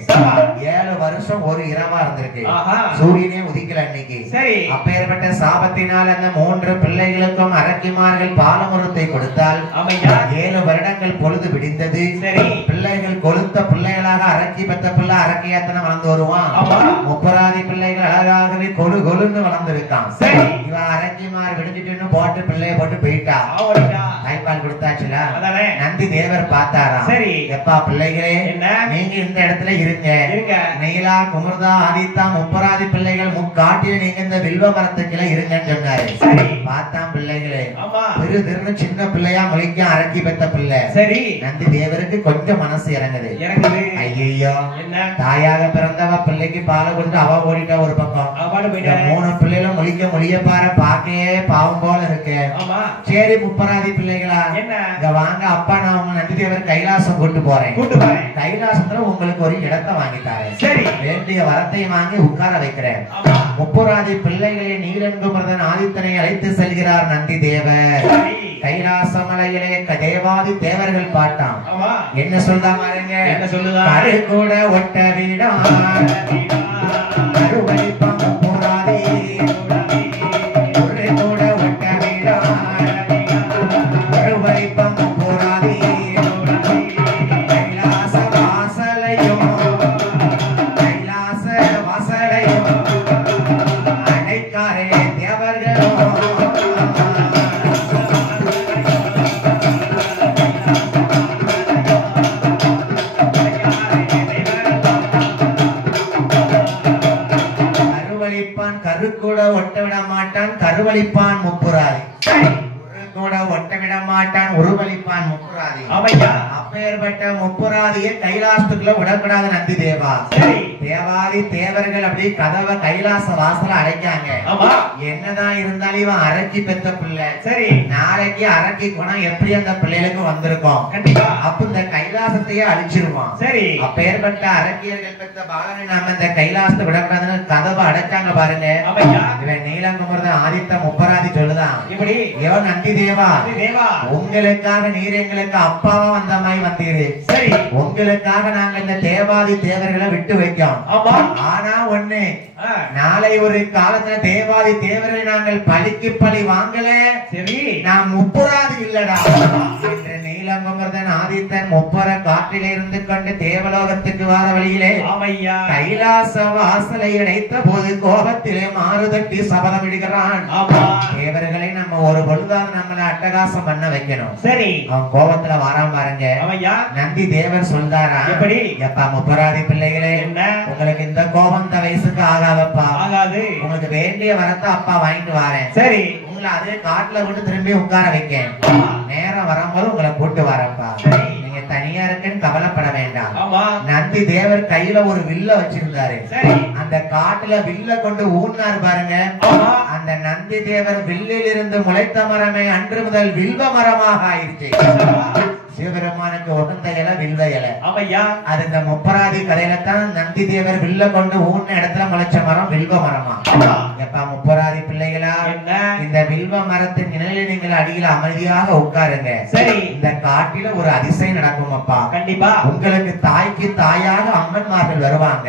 7 வருஷம் ஒரு இரவா இருந்திருக்கு. சூரியனே உதிக்கல அன்னைக்கு. அப்பேற்பட்ட சாபத்தினால் அந்த 3 பிள்ளைகளுக்கும் அரக்கிமார்கள் பாலமுரத்தை கொடுத்தால் 7 வருடங்கள் பொழுது விடிந்தது. பிள்ளைகள் கொளுத்த பிள்ளைகளாக அரக்கி பெற்ற பிள்ளை அரக்கியாத்தனை வளர்ந்து வருவான். முப்பராதி பிள்ளைகள் அழகாகவே கொலு கொலுன்னு வளர்ந்து இருக்கான். இவன் அரக்கிமார் விடுஞ்சிட்டு போட்டு பிள்ளைய போட்டு போயிட்டா தாய்ப்பால் கொடுத்தாச்சுல நந்தி தேவர் பார்த்தாரா சரி எப்பா பிள்ளைகளே நீங்க இந்த இடத்துல இருங்க நீலா குமர்தா ஆதித்தா முப்பராதி பிள்ளைகள் முக்காட்டில நீங்க இந்த வில்வ மரத்துக்குள்ள இருங்கன்னு சொன்னாரு பார்த்தான் பிள்ளைகளே திரு திருன்னு சின்ன பிள்ளையா முளைக்க அரக்கி பெத்த பிள்ளை சரி நந்தி தேவருக்கு கொஞ்சம் மனசு இறங்குது ஐயோ தாயாக பிறந்தவ பிள்ளைக்கு பாலை கொடுத்து அவ ஓடிட்டா ஒரு பக்கம் 3 பிள்ளைகளும் முழிக்க மொழிய பாரு பாக்கையே பாவம் போல இருக்கு சரி முப்பராதி பிள்ளைகளா இங்க வாங்க அப்பா நான் உங்க நந்தி தேவர் கைலாசம் கூட்டு போறேன் கைலாசத்துல உங்களுக்கு ஒரு இடத்தை வாங்கித்தாரேன் சரி வேண்டிய வரத்தை வாங்கி உட்கார வைக்கிறேன் முப்பராதி பிள்ளைகளை நீலன்குமரன் ஆதித்தனை அழைத்து செல்கிறார் நந்தி தேவர் கைலாச மலையிலே தேவாதி தேவர்கள் பாட்டான் என்ன சொல்றா பாருங்க என்ன சொல்லுதா கரு கூட ஒட்ட வீடா கருவழிப்பம் முப்பராதி கரு கூட ஒட்ட வீடா கருவழிப்பம் முப்பராதி கைலாச வாசலையும் அடைக்காரே தேவர்களும் கருக்கூட ஒட்ட விட மாட்டான் கருவழிப்பான் முப்புராதி கூட ஒட்ட விட மாட்டான் உருவழிப்பான் முப்புராதி அப்பேற்பட்ட முப்புராதியை கைலாசத்துக்குள்ள விடக்கூடாது நந்தி தேவா தேவாதி தேவர்கள் அப்படி கதவை கைலாச வாசல அடைக்காங்க என்னதான் இருந்தாலும் இவன் அரக்கி பெத்த பிள்ளை சரி நாளைக்கு அரக்கி குணம் எப்படி அந்த பிள்ளைகளுக்கு வந்திருக்கும் கண்டிப்பா அப்ப இந்த கைலாசத்தையே அழிச்சிருவான் சரி அப்பேற்பட்ட அரக்கியர்கள் பெத்த பாலனை நாம இந்த கைலாசத்தை விடக்கூடாதுன்னு கதவை அடைச்சாங்க பாருங்க இவன் நீலங்குமரன் ஆதித்த முப்பராதி சொல்லுதான் இப்படி ஏவ நந்தி தேவா உங்களுக்காக நீர் எங்களுக்கு அப்பாவா வந்த மாதிரி வந்தீரு சரி உங்களுக்காக நாங்க இந்த தேவாதி தேவர்களை விட்டு வைக்கோம் ஆனா ஒண்ணு நாளை ஒரு காலத்துல தேவாதி தேவர்களை நாங்கள் பழிக்கு பழி வாங்கல சரி நான் முப்புராதி இல்லடா என்று நீலங்குமரன் ஆதித்தன் முப்பர காற்றில இருந்து கொண்டு தேவலோகத்துக்கு வர வழியிலே கைலாச வாசலை அடைத்த போது கோபத்திலே மாறுதட்டி சபதம் இடுகிறான் தேவர்களை நம்ம ஒரு பொழுதாவது நம்மளை அட்டகாசம் பண்ண வைக்கணும் சரி அவன் கோபத்துல வாராம பாருங்க நந்தி தேவர் சொல்றாரா எப்படி எப்பா முப்பராதி பிள்ளைகளே உங்களுக்கு இந்த கோபம் இந்த வயசுக்கு ஆகாதப்பா ஆகாது உங்களுக்கு வேண்டிய வரத்தை அப்பா வாங்கிட்டு வரேன் சரி உங்களை அதே காட்டுல விட்டு திரும்பி உட்கார வைக்க நேரம் வரும்போது உங்களை கூட்டு வரப்பா நீங்க தனியா இருக்குன்னு கவலைப்பட வேண்டாம் நந்தி தேவர் கையில ஒரு வில்ல வச்சிருந்தாரு அந்த காட்டுல வில்ல கொண்டு ஊன்னாரு பாருங்க அந்த நந்தி தேவர் வில்லில் இருந்து முளைத்த மரமே அன்று முதல் வில்வ மரமாக ஆயிடுச்சு சிவபெருமானுக்கு உகந்த இலை வில்வ இலை அது இந்த முப்பராதி கதையில தான் நந்தி தேவர் வில்ல கொண்டு ஊன்ன இடத்துல முளைச்ச மரம் வில்வ மரமா எப்பா முப்பராதி பிள்ளைகளா இந்த வில்வ மரத்தின் நிலையில நீங்கள் அடியில அமைதியாக உட்காருங்க சரி இந்த காட்டில ஒரு அதிசயம் நடக்கும் அப்பா கண்டிப்பா உங்களுக்கு தாய்க்கு தாயாக அம்மன்மார்கள் வருவாங்க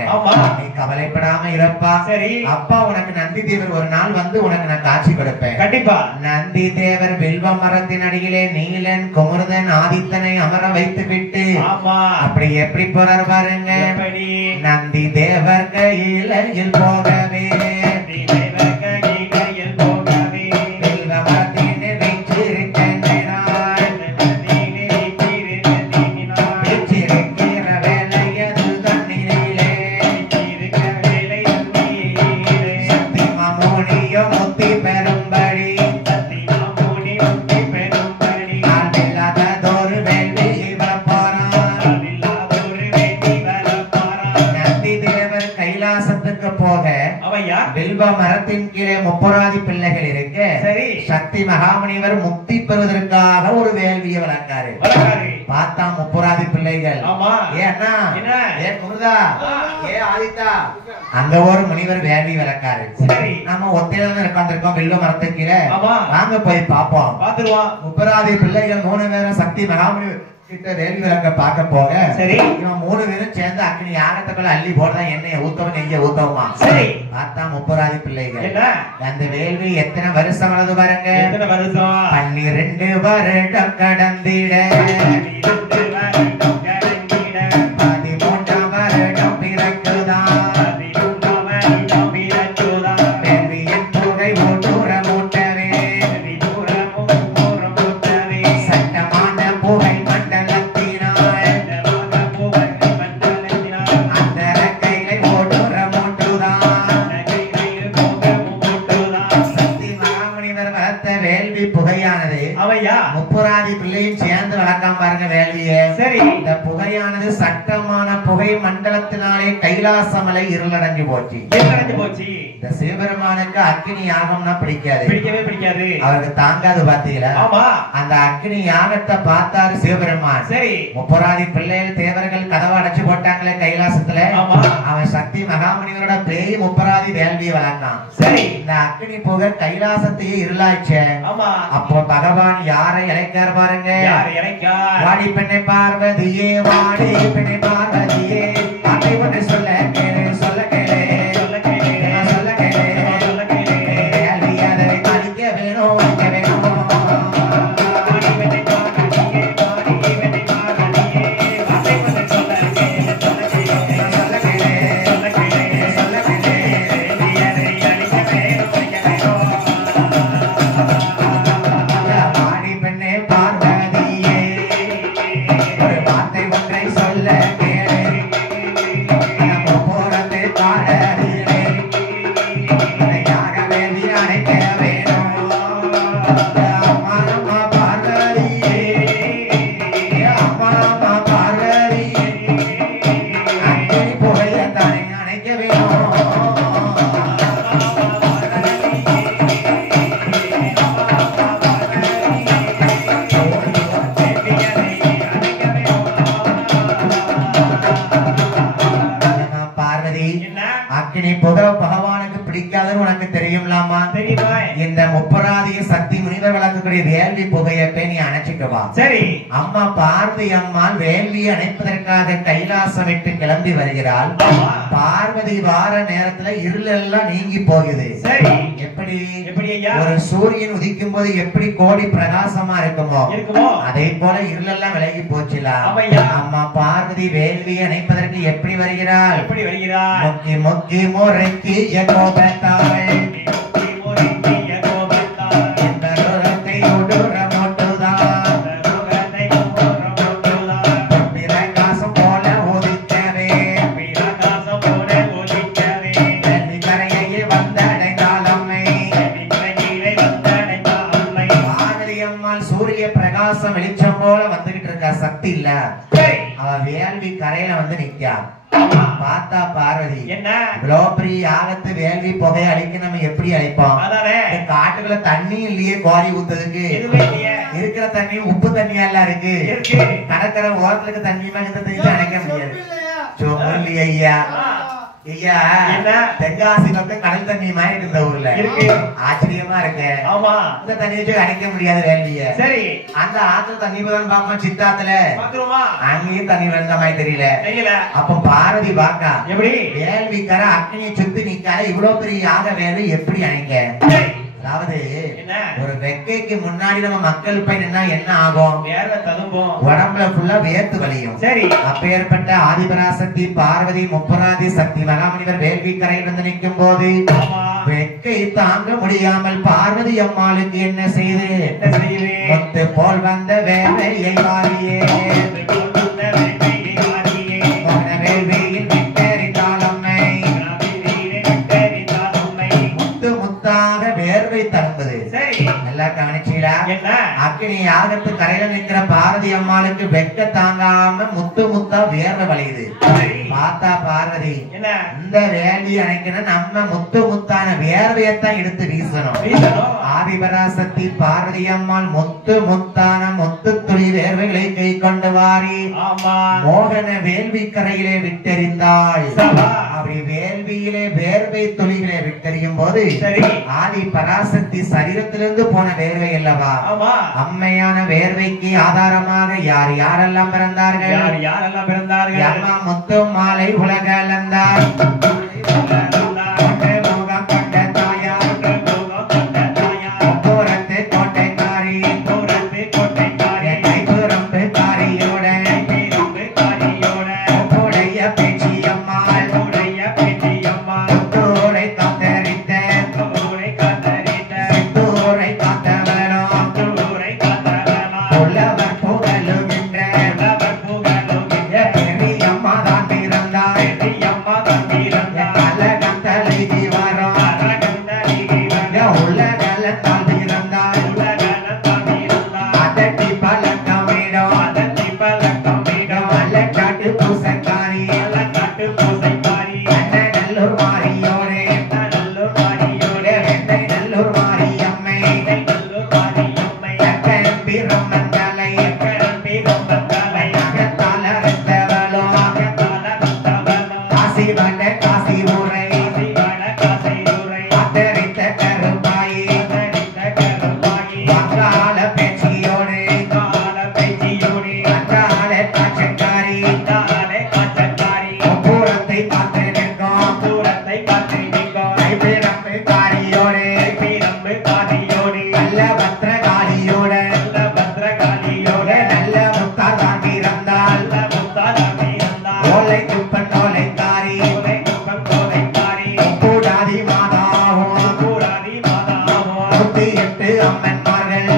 நீ கவலைப்படாம இருப்பா சரி அப்பா உனக்கு நந்தி தேவர் ஒரு நாள் வந்து உனக்கு நான் காட்சி கொடுப்பேன் கண்டிப்பா நந்தி தேவர் வில்வ மரத்தின் அடியிலே நீலன் குமரன் ஆதித்தனை அமர வைத்து விட்டு அப்படி எப்படி போறார் பாருங்க நந்தி தேவர் கையில் போகவே வில்வ மரத்தின் கீழே முப்பராதி பிள்ளைகள் இருக்கு சரி சக்தி மகாமுனிவர் முக்தி பெறுவதற்காக ஒரு வேள்வியை வளர்க்காரு பார்த்தா முப்பராதி பிள்ளைகள் ஏன்னா ஏ குருதா ஏ ஆதித்தா அங்க ஒரு முனிவர் வேள்வி வளர்க்காரு நம்ம ஒத்தையில உட்கார்ந்துருக்கோம் வில்வ மரத்துக்கு கீழே வாங்க போய் பாப்போம் பாத்துருவோம் முப்பராதி பிள்ளைகள் 3 பேரும் சக்தி மகாமுனிவர் கிட்ட வேள்வி விளக்க பார்க்க போக சரி இவன் 3 பேரும் சேர்ந்து அக்னி யாகத்துக்குள்ள அள்ளி போடுறா எண்ணெயை ஊத்தவும் நெய்ய ஊத்தவுமா சரி பார்த்தா முப்பராதி பிள்ளைகள் அந்த வேள்வி எத்தனை வருஷம் வளர்ந்து பாருங்க எத்தனை வருஷம் 12 வருடம் கடந்திட 13ஆம் வருடம் பிறக்குதான் வேள்வியின் புகை ஓட்டு ஆமையா முப்புராதி பிள்ளையும் சேர்ந்து வளர்க்காம பாருங்க வேள்வியே. சரி. இந்த புகையானது சட்டமான புகை மண்டலத்தினாலே கைலாசமலை இருளடைஞ்சு போச்சு. இந்த சிவபெருமானுக்கு அக்னி யாகம்னா பிடிக்காது, பிடிக்கவே பிடிக்காது, அவருக்கு தாங்காது. பாத்தீங்களா? ஆமா. அந்த அக்னி யாகத்தை பார்த்தாரு சிவபெருமான். சரி. முப்புராதி பிள்ளைகள் தேவர்கள் கதவை அடைச்சு போட்டாங்களே கைலாசத்துல. அவன் சக்தி மகாமுனிவரோட பேய் முப்புராதி வேள்வியை வளர்த்தான். சரி. இந்த அக்னி புகை கைலாசத்தையே இருளாச்சு. அப்போ பகவான் யாரை இழைக்கார் பாருங்க. வாடி பெண்ணை பார்வதியே, வாடி பெண்ணை பார்வதியே, அதை ஒன்று சொல்ல கேளு, சொல்ல கேளு, சொல்ல கேளு, சொல்ல கேளு, சொல்ல கேளு, வேள்வி அதை அழிக்க வேணும், அழிக்க வேணும். வாடி பெண்ணை பார்வதியே, வாடி பெண்ணை பார்வதியே, அதை ஒன்று சொல்ல கேளு, சொல்ல கேளு, சொல்ல கேளு, சொல்ல கேளு, சொல்ல கேளு, வேள்வி அதை அழிக்க வேணும், அழிக்க வேணும். வாடி பெண்ணை பார்வதியே, ஒரு வார்த்தை ஒன்றை சொல்ல கேளு, நம்ம போறது காடறிலே, யாக வேலி அணைக்க வேணும். அம்மா அம்மா பார்வதியே, அம்மா அம்மா பார்வதியே, அக்கினி புகையத்தானே அணைக்க வேணும். பார்வதி, அக்கினி புகை பகவானுக்கு பிடிக்காதுன்னு உனக்கு தெரியும்லாமா? தெரியுமா? இந்த முப்பராதிய சக்தி முனிவர் வளர்க்கக்கூடிய வேள்வி புகையை நீ அணைச்சிக்கவா. சரி. அம்மா பார்வதி அம்மாள் வேள்வியை அணைப்பதற்காக கைலாசம் விட்டு கிளம்பி வருகிறாள். பார்வதி வார நேரத்துல இருள் எல்லாம் நீங்கி போகுது. சரி. எப்படி ஒரு சூரியன் உதிக்கும் போது எப்படி கோடி பிரகாசமா இருக்குமோ அதே போல இருளெல்லாம் விலகி போச்சுலாம். அம்மா பார்வதி வேள்வியை அணைப்பதற்கு எப்படி வருகிறாள்? எப்படி வருகிறாள்? முக்கி முக்கி முறைக்கு கோபத்தாள், பிரகாசம் போல ஒதிக்கவே, கரையை வந்தடைந்தாள் அம்மை. பார்வதி அம்மாள் சூரிய பிரகாசம் வெளிச்சம் போல வந்துகிட்டு இருக்கா. சக்தி இல்ல, அவ வேள்வி கரையில வந்து நிக்கா. பார்த்தா பார்வதி, என்ன இவ்வளவு பெரிய யாகத்து வேள்வி புகையை அழிக்க நம்ம எப்படி அழைப்போம்? காட்டுக்குள்ள தண்ணி இல்லையே கோரி ஊத்துறதுக்கு. இருக்கிற தண்ணி உப்பு தண்ணியா எல்லாம் இருக்கு. கடற்கரை ஓரத்துக்கு தண்ணி அணைக்க முடியாது. ஐயா ஐயா, தென்காசி பக்கம் கடல் தண்ணி மாதிரி இருக்கு இந்த ஊர்ல. ஆச்சரியமா இருக்கு. ஆமா, இந்த தண்ணி வச்சு அணைக்க முடியாது வேள்விய. சரி. அந்த ஆத்துல தண்ணி தான் பாப்போம், சித்தாத்துல அங்கேயும் தண்ணி வந்த மாதிரி தெரியல. அப்ப பார்வதி பாக்கா, எப்படி வேள்விக்கார அக்னியை சுத்தி நிக்கால இவ்வளவு பெரிய யாக வேள்வி எப்படி அணைக்க? அதாவது ஒரு வெக்கைக்கு முன்னாடி நம்ம மக்கள் போய் நின்னா என்ன ஆகும்? உடம்புல ஃபுல்லா வேர்த்து வலியும். சரி. அப்பேற்பட்ட ஆதிபராசக்தி பார்வதி முப்புராதி சக்தி மகாமுனிவர் வேள்வி கரையில் வந்து நிற்கும் போது வெக்கை தாங்க முடியாமல் பார்வதி அம்மாளுக்கு என்ன செய்து முத்து போல் வந்த வேலையை வாரியே, வேள்வியில் விட்டெறிந்தாள் அம்மை. முத்து முத்தாக வேர்வை தருந்தது. நல்லா கவனிச்சீங்களா? அக்கினி யாகத்து கரையில நிற்கிற பார்வதி அம்மாளுக்கு வெக்க தாங்காம முத்து முத்தா வேர்வை வலியுது. பார்த்தா பார்வதி, இந்த வேள்வி அணைக்கணும், நம்ம முத்து முத்தான வேர்வையத்தான் எடுத்து வீசணும். ஆதிபராசக்தி பார்வதி அம்மாள் முத்து முத்தான முத்து துளி வேர்வைகளை கை கொண்டு வாரி மோகன வேள்வி கரையிலே விட்டெறிந்தாள். அப்படி வேள்வியிலே வேர்வை துளிகளை விட்டெறியும் போது ஆதி பராசக்தி சரீரத்திலிருந்து போன வேர்வை அல்லவா, அம்மையான வேர்வைக்கு ஆதாரமாக யார் யாரெல்லாம் பிறந்தார்கள்? அம்மா முத்து மாலை உலக அளந்தார். பெரியம்மா தான் பிறந்தாள். அம்மன்மார்கள்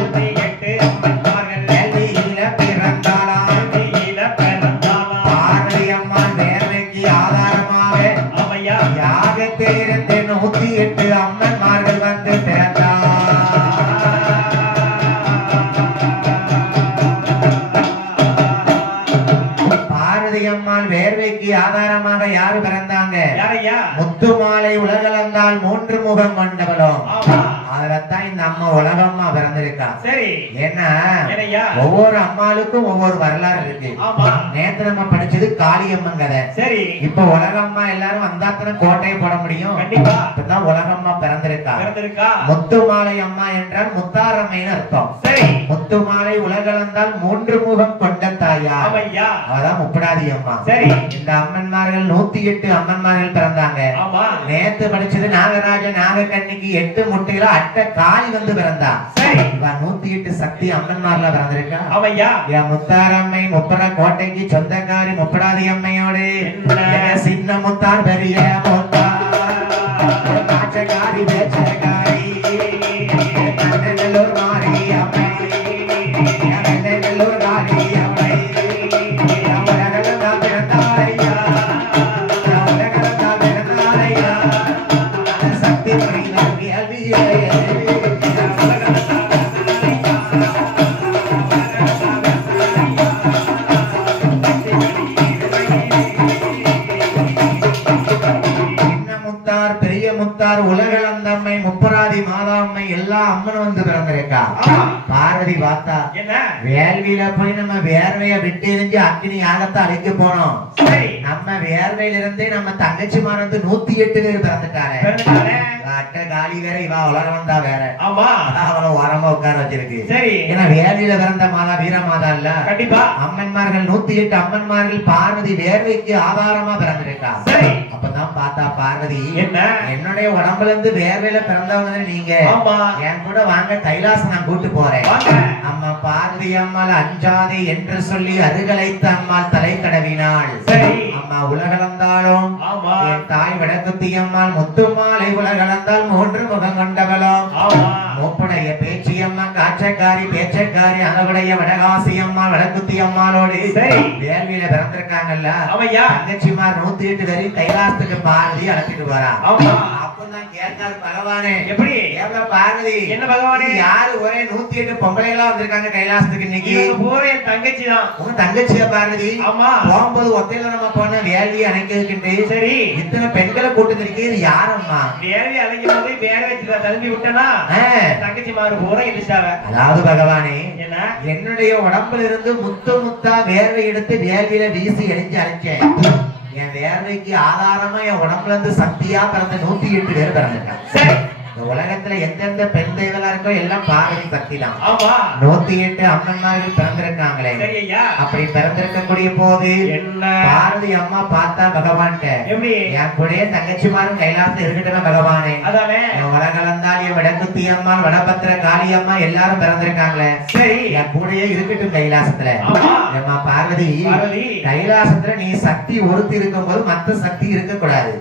வேள்வியில பிறந்தாளாம் பார்வதி அம்மாள் வேர்வைக்கு ஆதாரமாக யாகத்தில் இருந்து 108 அம்மன்மார்கள் வந்து பிறந்தார். பார்வதி அம்மாள் வேர்வைக்கு ஆதாரமாக யாரு பிறந்தாங்க? முத்துமாலை உலகளந்தால் 3 முகம் கொண்டவளும். அதுலதான் இந்த அம்மா உலகம்மா பிறந்திருக்கா. சரி, ஏன்னா ஒவ்வொரு அம்மாளுக்கும் ஒவ்வொரு வரலாறு இருக்கு. நேத்து நம்ம படிச்சது காளியம்மன் கதை. சரி, இப்ப உலகம்மா எல்லாரும் வந்தாத்தன கோட்டையை போட முடியும். கண்டிப்பா இப்பதான் உலகம்மா பிறந்திருக்கா. முத்துமாலை அம்மா என்றால் முத்தாரம்மைன்னு அர்த்தம். சரி, முத்துமாலை உலகளந்தால் 3 முகம் கொண்ட தாயா, அதான் முப்படாதி அம்மா. சரி, இந்த அம்மன்மார்கள் 108 அம்மன்மார்கள் பிறந்தாங்க. நேத்து படிச்சது நாகராஜ நாகக்கண்ணிக்கு 8 முட்டையில அட்ட காளி வந்து பிறந்தா. சரி, 108 சக்தி அம்மன்மார்ல பிறந்திருக்கா. என் முத்தாரம்மை முப்பர கோட்டைக்கு சொந்தக்காரி முப்படாதி அம்மையோடு சின்ன முத்தார் பெரிய முத்தார் காட்சக்காரி பேச்சக்காரி நல்லூர் மாறி அம்மை நல்லூர் காரி அம்மை பிறந்தாரையா பிறந்தாரையா சக்தி பெரிய முத்தார் உலகளந்தம்மை முப்பராதி மாதாம்மை எல்லா அம்மன் வந்து பிறந்திருக்கா. பார்வதி பார்த்தா வேள்வியில போய் நம்ம வேர்வைய விட்டு எரிஞ்சு அக்னி யாகத்தை அழைக்க போனோம். நம்ம வேர்வையில இருந்தே நம்ம தங்கச்சி மாறந்து 108 பேர் பிறந்துட்டாரு. அட்ட காலி வேற, இவா உலகம் வந்தா வேற. அவளை உரமா உட்கார வச்சிருக்கு. ஏன்னா வேர்வையில பிறந்த மாதா வீர மாதா இல்ல. கண்டிப்பா அம்மன்மார்கள் 108 அம்மன்மார்கள் பார்வதி வேர்வைக்கு ஆதாரமா பிறந்திருக்கா. அப்பதான் பார்த்தா பார்வதி என்னுடைய உடம்புல இருந்து வேர்வையில பிறந்தவங்க நீங்க, என் கூட வாங்க கைலாசம் நான் கூட்டு போறேன். அம்மா பார்வதி அம்மாள் அஞ்சாதே என்று சொல்லி அருகலைத்த அம்மாள் தலை கடவினாள். அம்மா உலகளந்தாலும் என் தாய் வடக்குத்தி அம்மாள் முத்துமாலை உலகளந்தால் 3 முகம் கொண்டவளும். மூப்புடைய பேச்சி அம்மா காட்சக்காரி பேச்சக்காரி அளவுடைய வடகாசி அம்மா வடக்குத்தி அம்மாளோடு வேள்வியில பிறந்திருக்காங்கல்ல. தங்கச்சிமார் 108 பேரை கைலாசத்துக்கு பார்வதி அழைச்சிட்டு வரா. அப்பதான் கேட்டார் பகவானே, எப்படி எவ்வளவு பார்வதி என்ன பகவானே, யாரு ஒரே 108 பொம்பளைகளா வந்திருக்காங்க கைலாசத்துக்கு இன்னைக்கு? என் தங்கச்சி தான். உங்க தங்கச்சியா பார்வதி? ஆமா. போகும்போது ஒத்தையில நம்ம போன வேள்வி அணைக்கிறதுக்கு சரி இத்தனை பெண்களை கூட்டு இருக்கிறது யாரம்மா? வேள்வி அணைக்கும் போது வேக வச்சு தழும்பி விட்டனா தங்கச்சி மாறு போற எதிர்த்தாவ. அதாவது பகவானே, என்னுடைய உடம்புல இருந்து முத்து முத்தா வேர்வை எடுத்து வேள்வியில வீசி எரிஞ்சு அழைச்சேன். என் வேர்வைக்கு ஆதாரமா என் உடம்புல இருந்து சக்தியா பிறந்த 108 பேர் பிறந்திருக்காங்க. இந்த உலகத்துல எந்தெந்த பெண் தெய்வங்களா இருக்கோ எல்லாம் பார்வதி சக்தி தான். 108 அம்மன்மார்கள் பிறந்திருக்காங்களே. அப்படி பிறந்திருக்கக்கூடிய போது பார்வதி அம்மா பார்த்தா பகவான் என் கூட தங்கச்சிமாரும் கைலாசத்துல இருக்கட்டும் பகவானே, என் உலகளந்தால் என் வடக்குத்தி அம்மா வடபத்திர காளி அம்மா எல்லாரும் பிறந்திருக்காங்களே. சரி, என் கூடயே இருக்கட்டும் கைலாசத்துல. அம்மா பார்வதி, கைலாசத்துல நீ சக்தி ஒருத்தி இருக்கும் போது மத்த சக்தி இருக்க கூடாது.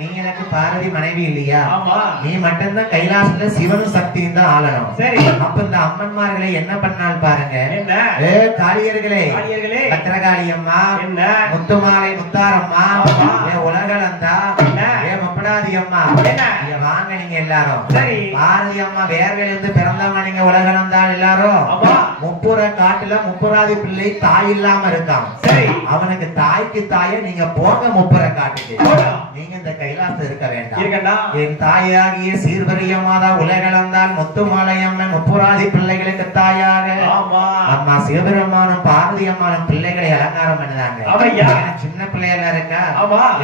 நீ எனக்கு பார்வதி மனைவி இல்லையா? நீ மட்டும்தான் கைலாசத்துல சிவனும் சக்தியும் தான் ஆளணும். சரி, அப்ப இந்த அம்மன்மார்களை என்ன பண்ணால் பாருங்க. காளியர்களே, பத்திரகாளி அம்மா, முத்துமாலை முத்தாரம்மா, உலகளந்தா, முப்படாதி அம்மா, வாங்க நீங்க எல்லாரும். சரி, பார்வதி அம்மா வேர்வையில இருந்து பிறந்தவங்க நீங்க உலகளந்தால் எல்லாரும். முப்புற காட்டுல முப்புராதி பிள்ளை தாய் இல்லாம இருக்கான். சரி, அவனுக்கு தாய்க்கு தாய நீங்க போங்க முப்புற காட்டுக்கு. நீங்க இந்த கைலாசம் இருக்க வேண்டாம். என் தாயாகிய சீர்பரிய மாதா உலகளந்தால் முத்துமாலை அம்மன் முப்புராதி பிள்ளைகளுக்கு தாயாக அம்மா சிவபெருமானும் பார்வதி அம்மானும் பிள்ளைகளை அலங்காரம் பண்ணுதாங்க. சின்ன பிள்ளைகளா இருக்கா,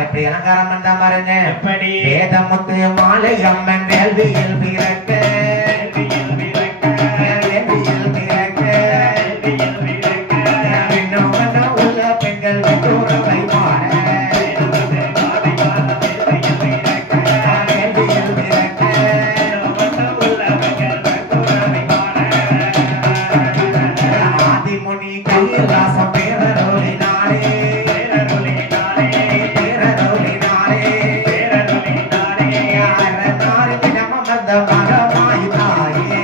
எப்படி அலங்காரம் பண்ணா பாருங்க. வேதமுத்து மாலை அம்மன் வேள்வியில் பிறக்க உள்ள பெண்கள் மகமாய் தாயே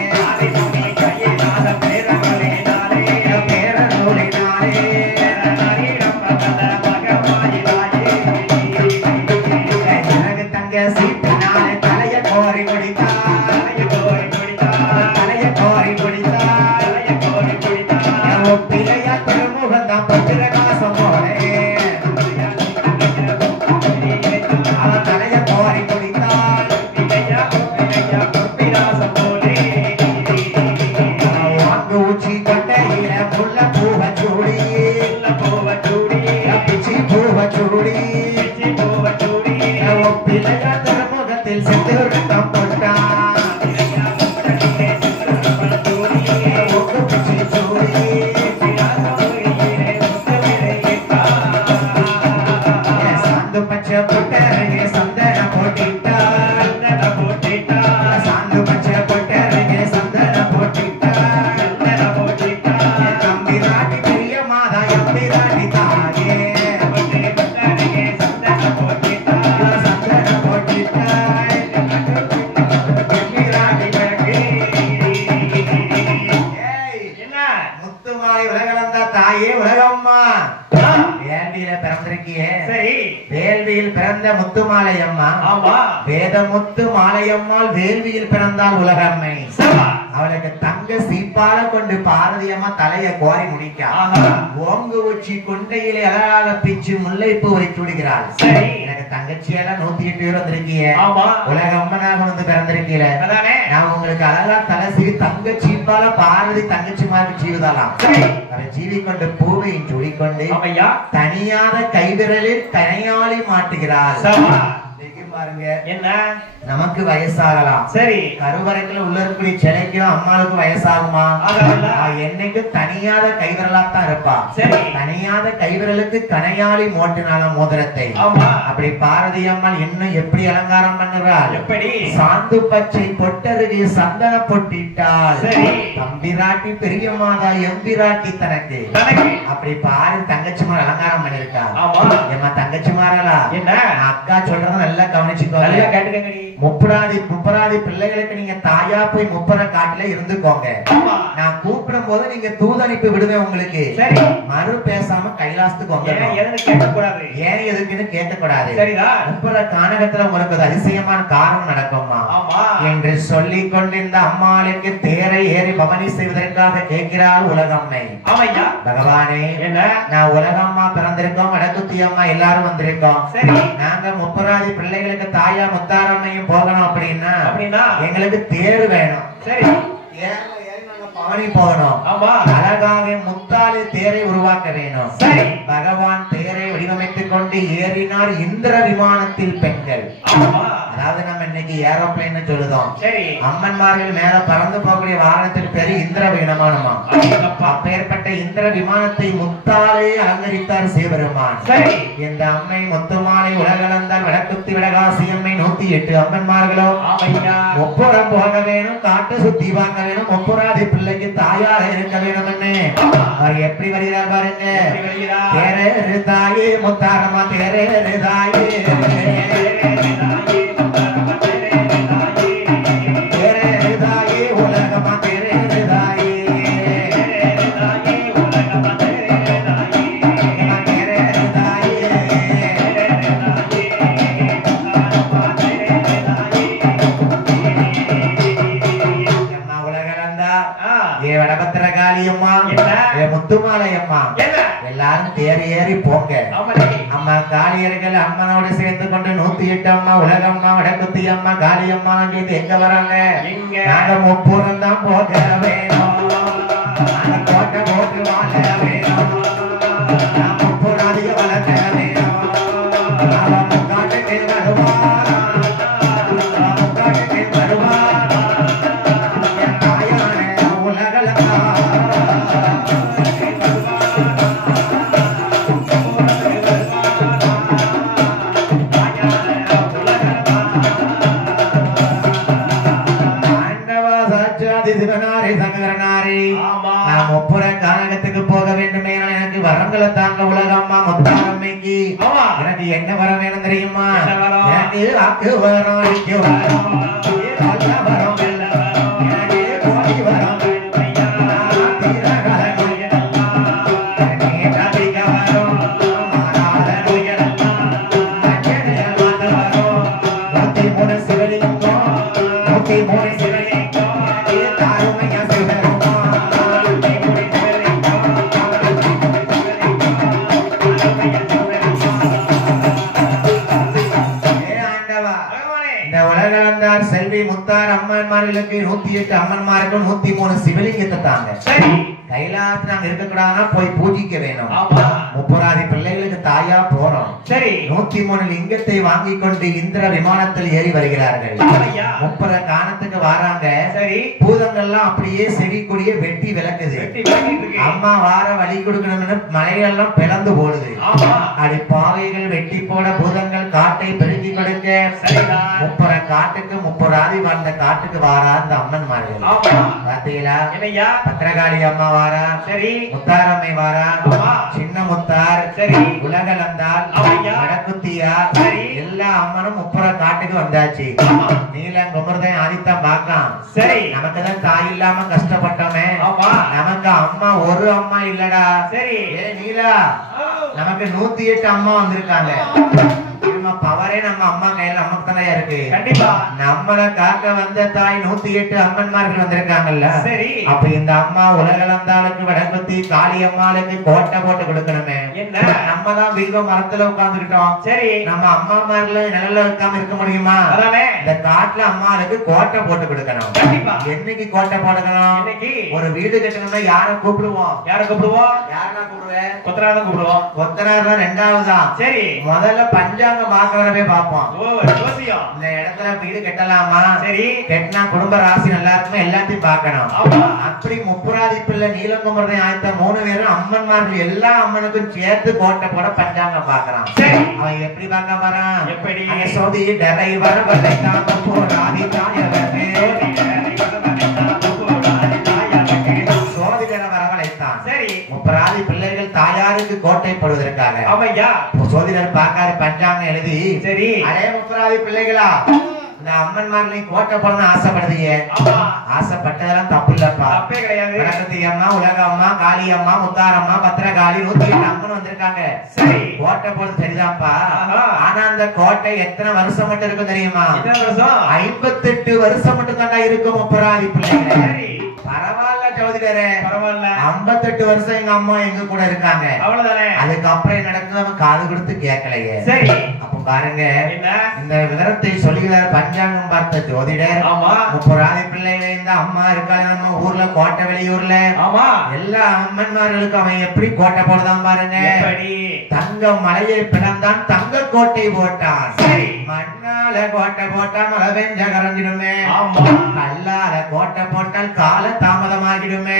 வேள்வியில பிறந்திருக்கிய சரி வேள்வியில் பிறந்த முத்துமாலை அம்மா ஆமா வேதமுத்து மாலையம்மாள் வேள்வியில் பிறந்தால் உலகம்மை அவளுக்கு தங்க சீப்பால கொண்டு பாரதி அம்மா தலைய கோரி முடிக்கா ஓங்கு உச்சி கொண்டையிலே அழகாக பிச்சு முல்லைப்பூ வைத்து விடுகிறாள் எனக்கு தங்கச்சி எல்லாம் 108 பேர் வந்திருக்கீங்க உலக அம்மனாக வந்து பிறந்திருக்கீல நான் உங்களுக்கு அழகா தலை சீவி தங்க சீப்பால பாரதி தங்கச்சி மாதிரி ஜீவிதலாம் அதை ஜீவி கொண்டு பூவையும் சுடிக்கொண்டு தனியாத கைவிரலில் தனியாளி மாட்டுகிறாள் பாருங்க என்ன நமக்கு வயசாகலாம் சரி கருவறைக்குள்ள உள்ள இருக்கக்கூடிய சிலைக்கும் அம்மாளுக்கு வயசாகுமா என்னைக்கு தனியாத கைவிரலாத்தான் இருப்பா சரி தனியாத கைவிரலுக்கு கனையாளி மோட்டினால மோதிரத்தை அப்படி பாரதி அம்மாள் இன்னும் எப்படி அலங்காரம் பண்ணுறாள் எப்படி சாந்து பச்சை பொட்டருகே சந்தன பொட்டிட்டாள் தம்பிராட்டி பெரிய மாதா எம்பிராட்டி தனக்கு அப்படி பாரு தங்கச்சி மாதிரி அலங்காரம் பண்ணிருக்கா ஏமா தங்கச்சி மாறலா என்ன அக்கா சொல்றத நல்லா கவனிச்சுக்கோங்க முப்பராதி பிள்ளைகளுக்கு நீங்க தாயா போய் முப்பர காட்டுல இருந்துக்கோங்க நான் கூப்பிடும் போது நீங்க தூதனுப்பி விடுவேன் உங்களுக்கு மறு பேசாம கைலாசத்துக்கு வந்துடணும் ஏன் எதுக்குன்னு கேட்கக்கூடாது முப்பர கானகத்துல உங்களுக்கு அதிசயமான காரணம் நடக்குமா என்று சொல்லிக் கொண்டிருந்த அம்மாளுக்கு தேரை ஏறி பவனி செய்வதற்காக கேட்கிறாள் உலகம்மை பகவானே நான் உலகம்மா பிறந்திருக்கோம் வடக்குத்தி அம்மா எல்லாரும் வந்திருக்கோம் நாங்க முப்பராதி பிள்ளைகளுக்கு தாயா முத்தாரம்மையும் போகணும் அப்படின்னா எங்களுக்கு தேர் வேணும் சரி பாணி போகணும் அழகாக முத்தாலி தேரை உருவாக்க வேணும் சரி பகவான் தேரை வடிவமைத்துக் கொண்டு ஏறினார் இந்திர விமானத்தில் பெண்கள் அதாவது நம்ம இன்னைக்கு ஏரோப்ளேன் சொல்லுதோம் சரி அம்மன்மார்கள் மேல பறந்து போகக்கூடிய வாகனத்துக்கு பேரு இந்திர விமானமா அப்பேற்பட்ட இந்திர விமானத்தை முத்தாலே அலங்கரித்தார் சிவபெருமான் சரி இந்த அம்மை முத்துமாலை உலகளந்தால் வடக்குத்தி வடகாசி அம்மை 108 அம்மன்மார்களோ முப்புறம் போக வேணும் காட்டு சுத்தி பார்க்க வேணும் முப்புராதி பிள்ளைக்கு தாயாக இருக்க வேணும் என்ன அவர் எப்படி வருகிறார் பாருங்க தேரே தாயே முத்தாரம்மா தேரே தாயே முத்துமாலை அம்மா எல்லாரும் தேறி ஏறி போங்க அம்மா காளியர்கள் அம்மனோட சேர்ந்து கொண்டு 108 அம்மா உலகம்மா வடக்குத்தி அம்மா காளி அம்மா எங்க வராங்க நாங்க முப்பூரம் தான் போக வேணும் கோட்டை போட்டு வாழ வேணும் முப்பூராதிக வளர்க்க வேணும் முக்காட்டுக்கு வருவார் முக்காட்டுக்கு வருவார் உலகளா கானகத்துக்கு போக வேண்டுமே எனக்கு வரங்களை தாங்க உலகம்மா முத்தாரம்மைக்கு எனக்கு என்ன வர வேணும் தெரியுமா எனக்கு வாக்கு வரும் செல்வி முத்தார் அம்மன்மார்களுக்கு 108 அம்மன்மாருக்கும் 103 சிவலிங்கத்தை தாங்க கைலாசத்துல நாங்க இருக்க கூடாதுன்னா போய் பூஜிக்க வேணும் முப்பராதி பிள்ளைகளுக்கு தாயா போறோம் சரி 103 லிங்கத்தை வாங்கி கொண்டு இந்திர விமானத்தில் ஏறி வருகிறார்கள் முப்பர காணத்துக்கு வராங்க சரி பூதங்கள்லாம் அப்படியே செடி கொடியே வெட்டி விளக்குது அம்மா வார வழி கொடுக்கணும்னு மலைகள்லாம் பிளந்து போடுது அப்படி பாவைகள் வெட்டி போட பூதங்கள் காட்டை பெருகி நீக்கி கொடுக்க முப்புற காட்டுக்கு முப்புராதி வாழ்ந்த காட்டுக்கு வாரா இந்த அம்மன் மார்கள் பாத்தீங்களா? பத்திரகாளி அம்மா வாரா, சரி, முத்தாரம்மை வாரா, சின்ன முத்தார், சரி, உலகளந்தால், வடக்குத்தியா, சரி, எல்லா அம்மனும் முப்புற காட்டுக்கு வந்தாச்சு. நீலம் குமர்தான் ஆதித்தான் பார்க்கலாம். சரி, நமக்குதான் தாய் இல்லாம கஷ்டப்பட்டோமே, நமக்கு அம்மா ஒரு அம்மா இல்லடா. சரி, ஏ நீலா, நமக்கு 108 அம்மா வந்திருக்காங்க. பவரே நம்ம அம்மா கையில நமக்கு தானே இருக்கு. கண்டிப்பா நம்மள காக்க வந்த தாய் 108 அம்மன்மார்கள் வந்திருக்காங்கல்ல. சரி, அப்ப இந்த அம்மா உலகளந்தாளுக்கு வடக்குத்தி காளி அம்மாளுக்கு கோட்டை போட்டு கொடுக்கணுமே. என்ன நம்ம தான் வில்வ மரத்துல உட்கார்ந்துக்கிட்டோம். சரி, நம்ம அம்மா மார்ல நிழல்ல உட்கார்ந்து இருக்க முடியுமா? இந்த காட்டுல அம்மாளுக்கு கோட்டை போட்டு கொடுக்கணும். கண்டிப்பா என்னைக்கு கோட்டை போடணும்? இன்னைக்கு ஒரு வீடு கட்டணும்னா யாரை கூப்பிடுவோம்? யாரெல்லாம் கூப்பிடுவேன்? கொத்தனார் கூப்பிடுவோம். கொத்தனார் தான் ரெண்டாவதா. சரி, முதல்ல பஞ்சாங்க பாக்கறவே பாப்போம். இந்த இடத்துல வீடு கட்டலாமா? சரி, கட்டினா குடும்ப ராசி நல்லா இருக்குமா எல்லாத்தையும் பார்க்கணும். அப்படி முப்புராதி பிள்ளை நீலங்குமரனை ஆயத்த 3 பேரும் அம்மன்மார்கள் எல்லா அம்மனுக்கும் சேர்த்து கோட்டை போட பஞ்சாங்க பாக்குறான். சரி, அவன் எப்படி பார்க்க போறான்? எப்படி? சோதி டரை வரவலை தாங்க போராதி தாயவனே, சோதிடர வரவழைத்தான். சரி, முப்புராதி பிள்ளைகள் தாயாருக்கு கோட்டை போடுவதற்காக சோதிடர் பார்க்காரு பஞ்சாங்க எழுதி. சரி, அதே முப்புராதி பிள்ளைகளா இந்த அம்மன்மார்களையும் கோட்டை போடணும்னு ஆசைப்படுறீங்க. ஆசைப்பட்டதெல்லாம் தப்பு இல்லப்பா, தப்பே கிடையாது. வடக்குத்தி அம்மா, உலக அம்மா, காளி அம்மா, முத்தாரம்மா, பத்திரகாளி 108 அம்மன் வந்திருக்காங்க. சரி, கோட்டை போடுறது சரிதான்ப்பா. ஆனா அந்த கோட்டை எத்தனை வருஷம் மட்டும் இருக்கும் தெரியுமா? 58 வருஷம் மட்டும் தாண்டா இருக்கும் முப்புராதி பிள்ளைகள். பரவாயில்ல ஜோதிடரே, பரவாயில்ல. 58 வருஷம் எங்க அம்மா எங்க கூட இருக்காங்க, அவ்வளவுதானே. அதுக்கப்புறம் நடக்குது நம்ம காது கொடுத்து கேட்கலையே. சரி, அப்ப பாருங்க இந்த விவரத்தை சொல்லுகிறார் பஞ்சாங்கம் பார்த்த ஜோதிடர். முப்புராதி பிள்ளைகள் இந்த அம்மா இருக்காங்க நம்ம ஊர்ல கோட்டை வெளியூர்ல. எல்லா அம்மன்மார்களுக்கு அவன் எப்படி கோட்டை போடுதான் பாருங்க. தங்க மலையை பிளந்தான், தங்க கோட்டை போட்டான். சரி, மண்ணால கோட்டை போட்டா மழை பெஞ்ச கரைஞ்சிடுமே. கல்லால கோட்டை போட்டால் கால தாமதமாகிடுமே.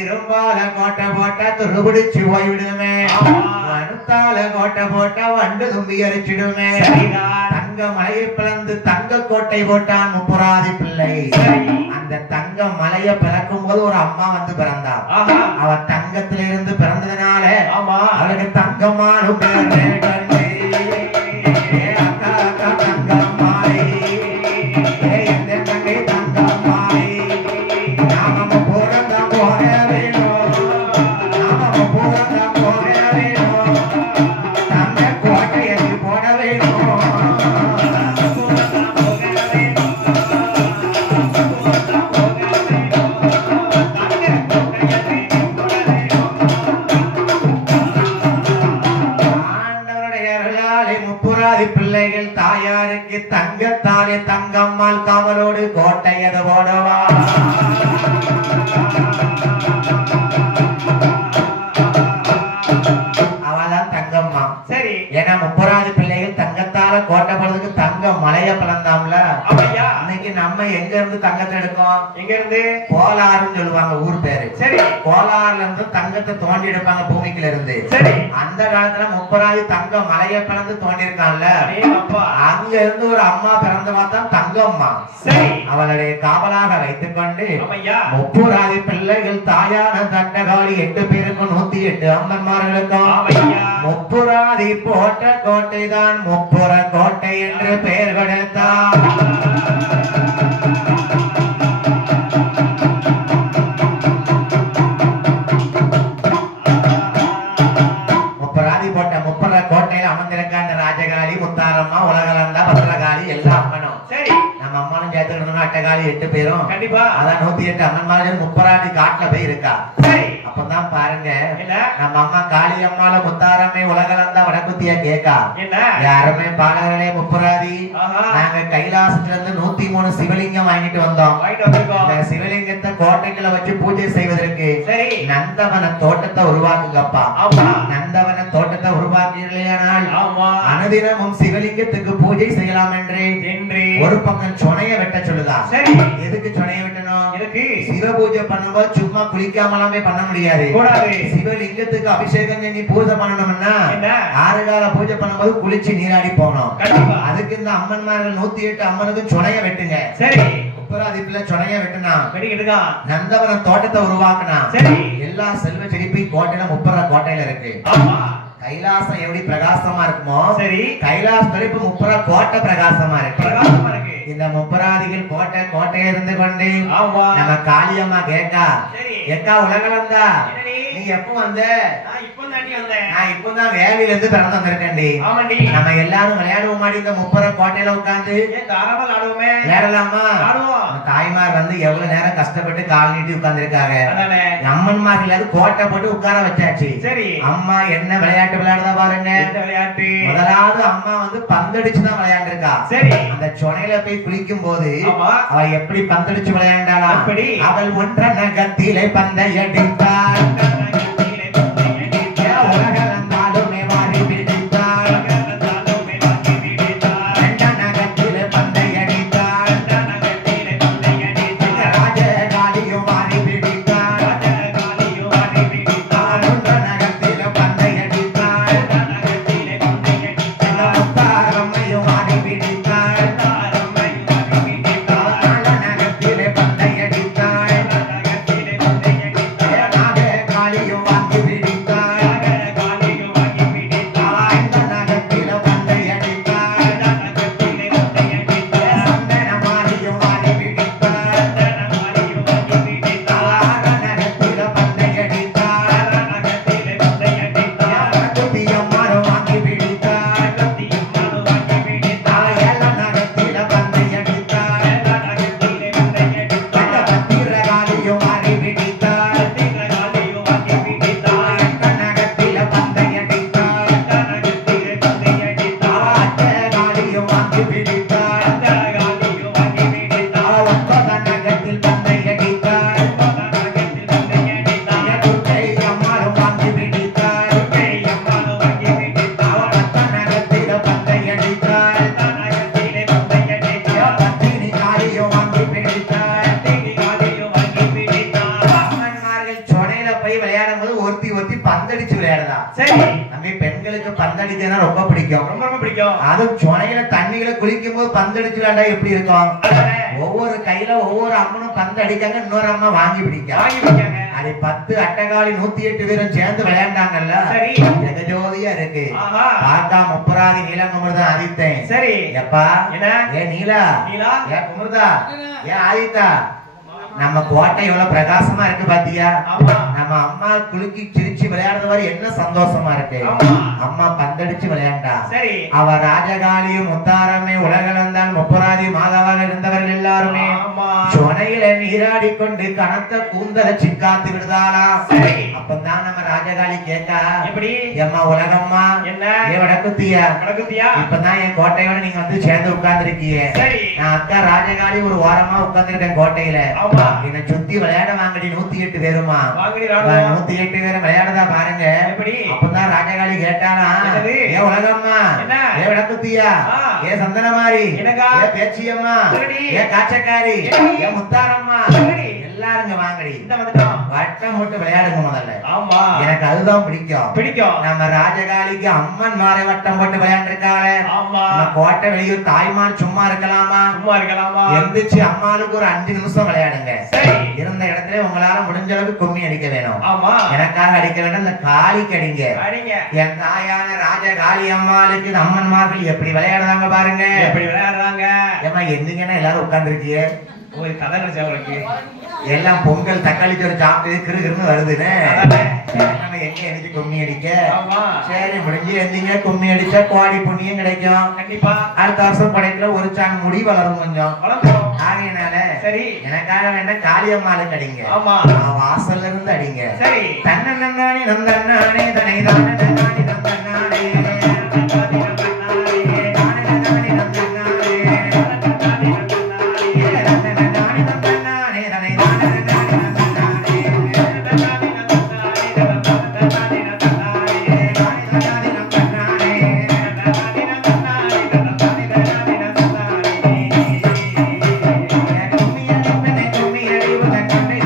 இரும்பால கோட்டை போட்டா துருபிடிச்சு போய்விடுமே. மனுத்தால கோட்டை போட்டா வண்டு தும்பி அரிச்சிடுமே. தங்க மலையை பிளந்து தங்க கோட்டை போட்டான் முப்புராதி பிள்ளை. அந்த தங்க மலையை பிறக்கும் போது ஒரு அம்மா வந்து பிறந்தா. அவ தங்கத்தில இருந்து பிறந்ததுனால அவளுக்கு தங்கமானும் பிள்ளைகள் தாயாருக்கு தங்கத்தாலே தங்கம்மாள் காவலோடு கோட்டை எது போடவா. அவதான் தங்கம்மா. சரி, ஏன்னா முப்புராதி பிள்ளைகள் தங்கத்தால கோட்டை போடுறதுக்கு தங்க மலைய பிளந்தாம்ல. இன்னைக்கு நம்ம எங்க இருந்து தங்கத்தை எடுக்கோம்? எங்க இருந்து? கோலாறுன்னு சொல்லுவாங்க ஊர் பேரு. சரி, கோலாறுல இருந்து தங்கத்தை தோண்டி எடுப்பாங்க பூமிக்குள்ள இருந்து. சரி, அந்த காலத்துல முப்புராதி தங்க மலைய பிளந்து தோண்டி இருக்கான்ல, அங்க இருந்து ஒரு அம்மா பிறந்து பார்த்தா தங்கம்மா. சரி, அவளுடைய காவலாக வைத்துக் கொண்டு முப்புராதி பிள்ளைகள் தாயான தண்டகாளி 8 பேருக்கும் 108 அம்மன்மார்களுக்கும் முப்புராதி போட்ட கோட்டை தான் முப்புற கோட்டை என்று பெயர் கொடுத்தார். முப்புராதி போட்ட முப்புற கோட்டையில அமர்ந்திருக்காங்க ராஜகாளி, முத்தாரம்மா, உலகளந்தா, பத்திரகாளி எல்லா அம்மனும். சரி, நம்ம அம்மானும் சேர்த்துக்கணும். அட்டகாளி 8 பேரும். கண்டிப்பா அதான் 108 அம்மன்மார்கள் முப்புராதி காட்டுல போய் இருக்கா. சரி, அப்பதான் பாருங்க நம்ம அம்மா காளி அம்மால முத்தாரம்மை உலகளந்தா வடக்குத்தியா கேக்கா. யாருமே பாலகர்களே முப்புராதி, நாங்க கைலாசத்துல இருந்து 103 சிவலிங்கம் வாங்கிட்டு வந்தோம். இந்த சிவலிங்கத்தை கோட்டைகளை வச்சு பூஜை செய்வதற்கு நந்தவன தோட்டத்தை உருவாக்குங்கப்பா. நந்தவன தோட்டத்தை உருவாக்கினால் அனுதினமும் சிவலிங்கத்துக்கு பூஜை செய்யலாம் என்று ஒரு பக்கம் சொனைய வெட்ட சொல்லுதா. எதுக்கு சொனைய வெட்டணும்? சிவ பூஜை பண்ணும்போது சும்மா குளிக்காமலாமே பண்ண முடியாது. சிவலிங்கத்துக்கு அபிஷேகம் பண்ணி பூஜை பண்ணணும்னா 6 கால பூஜை பண்ணும்போது குளிச்சு நீராடி போகணும். அதுக்கு இந்த அம்மன்மார்கள் 108 அம்மனுக்கு சொனைய வெட்டுங்க. சரி, உப்பராதிப்புல சொனைய வெட்டுனா நந்தவனம் தோட்டத்தை உருவாக்குனா. சரி, எல்லா செல்வ செழிப்பை கோட்டையில முப்பரா கோட்டையில இருக்கு. கைலாசம் எப்படி பிரகாசமா இருக்குமோ, சரி, கைலாச தலைப்பு முப்பரா கோட்டை பிரகாசமா இருக்கு. இந்த முப்பராதிகள் கோட்டையை இருந்து கொண்டு நம்ம காளியம்மா கேக்கா, எக்கா உலகளந்தா நீ எப்ப வந்த? நான் இப்பதான் வேலையில இருந்து பிறந்து வந்திருக்கேன்டி. நம்ம எல்லாரும் விளையாடுவோம் மாடி இந்த முப்பர கோட்டையில உட்காந்து விளையாடலாமா? தாய்மார் வந்து எவ்வளவு நேரம் கஷ்டப்பட்டு கால் நீட்டி உட்கார்ந்து இருக்காங்க. அம்மன்மார்கள் கோட்டை போட்டு உட்கார வச்சாச்சு. சரி, அம்மா என்ன விளையாட்டு விளையாடுதா பாருங்க. முதலாவது அம்மா வந்து பந்தடிச்சுதான் விளையாண்டுருக்கா. சரி, அந்த சொனையில போய் குளிக்கும் போது அவ எப்படி பந்தடிச்சு விளையாண்டாளா? அவள் ஒன்ற நகத்திலே பந்தை அடித்தாள். ஒவ்வொரு கையில ஒவ்வொரு அம்மனும் பந்து அடிக்காங்க, இன்னொரு அம்மா வாங்கி பிடிக்காங்க. அது 10 அட்டகாளி 108 பேரும் சேர்ந்து விளையாண்டாங்கல்ல. ஜெக ஜோதியா இருக்கு. பாத்தா முப்பராதி நீலகுமர்தான் ஆதித்தேன். சரி, எப்பா ஏ நீலா, ஏ குமர்தா, ஏ ஆதித்தா, நம்ம கோட்டை எவ்வளவு பிரகாசமா இருக்கு பாத்தியா? நம்ம அம்மா குலுக்கி சிரிச்சு விளையாடுற மாதிரி என்ன சந்தோஷமா இருக்கு. அம்மா பந்தடிச்சு விளையாண்டா. அவ ராஜகாளியும் முத்தாரமே உலகளந்தான் முப்பராதி மாதாவாக இருந்தவர்கள் எல்லாருமே சொனையில நீராடி கொண்டு கனத்த கூந்தல சிக்காத்து விடுதாளா. அப்பதான் நம்ம ராஜகாளி கேட்டா, எப்படி எம்மா உலகம்மா என்ன வடக்குத்தியா, இப்பதான் என் கோட்டையோட நீங்க வந்து சேர்ந்து உட்கார்ந்து இருக்கீங்க. நான் அக்கா ராஜகாளி ஒரு ஓரமா உட்கார்ந்து இருக்கேன் கோட்டையில. என்ன சுத்தி விளையாட வாங்கடி 108 பேருமா. 108 பேரும் விளையாடுதா பாருங்க. அப்பதான் ராஜகாளி கேட்டானா, ஏ உலகம்மா, ஏ விடக்குத்தியா, ஏ சந்தனமாரி, ஏ பேச்சியம்மா, ஏ காச்சக்காரி, ஏ முத்தாரம்மா, எல்லாருங்க வாங்கடி வட்டம் போட்டு விளையாடுங்க முதல்ல. எனக்கு அதுதான் பிடிக்கும். நம்ம ராஜகாளிக்கு அம்மன் மாறை வட்டம் போட்டு விளையாண்டுருக்காளே. கோட்டை வெளியூர் தாய்மார் சும்மா இருக்கலாமா? எந்திரிச்சு அம்மாளுக்கு ஒரு 5 நிமிஷம் விளையாடுங்க. இருந்த இடத்துல உங்களால முடிஞ்ச அளவுக்கு கும்மி அடிக்க வேணும். எனக்காக அடிக்க வேண்டாம், இந்த காளிக்கு அடிங்க. என் தாயான ராஜகாளி அம்மாளுக்கு அம்மன்மார்கள் எப்படி விளையாடுறாங்க பாருங்க. எப்படி விளையாடுறாங்க ஏமா எந்திங்கன்னா எல்லாரும் உட்கார்ந்து இருக்கீங்க. ஒரு கதை நினைச்சவங்களுக்கு எல்லாம் பொங்கல் தக்காளி சோறு சாப்பிட்டு கிருகிருன்னு வருதுன்னு எங்க எனக்கு கும்மி அடிக்க. சரி, முடிஞ்சு எந்திங்க. கும்மி அடிச்சா கோடி புண்ணியம் கிடைக்கும். கண்டிப்பா அடுத்த வருஷம் படைக்கல ஒரு சான் முடி வளரும், கொஞ்சம் ஆகையினால சரி எனக்காக வேண்டாம் காளியம்மாளுக்கு அடிங்க. வாசல்ல இருந்து அடிங்க. சரி, தன்னண்ணானே நந்தண்ணானே தனை தானே நந்தண்ணானே கும்மி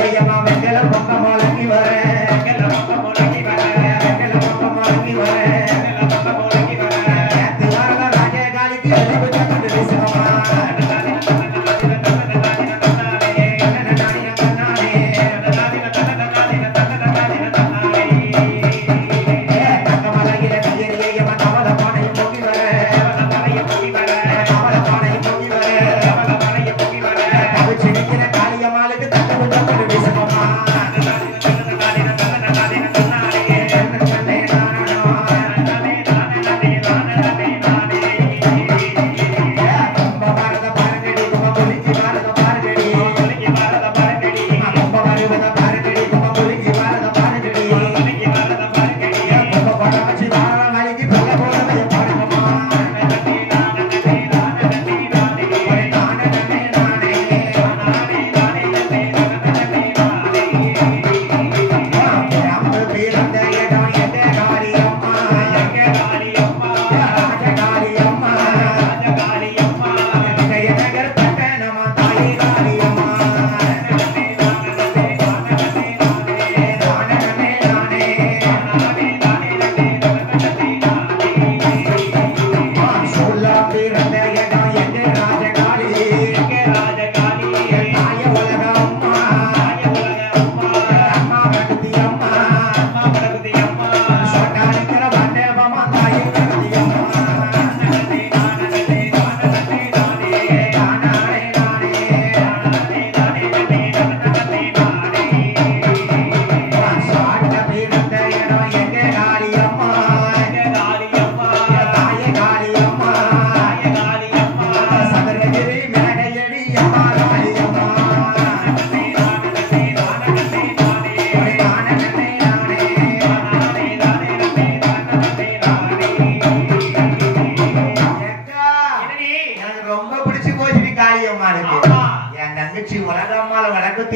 ஏயமா வெங்கல பொங்க முழங்கி வர வெங்கல பொங்க முழங்கி வர வெங்கல பொங்க முழங்கி வர வெங்கல பொங்க முழங்கி வர ஏத்து வரல ராஜகாலிக்கு எலும்பு தட்டு வீசுமா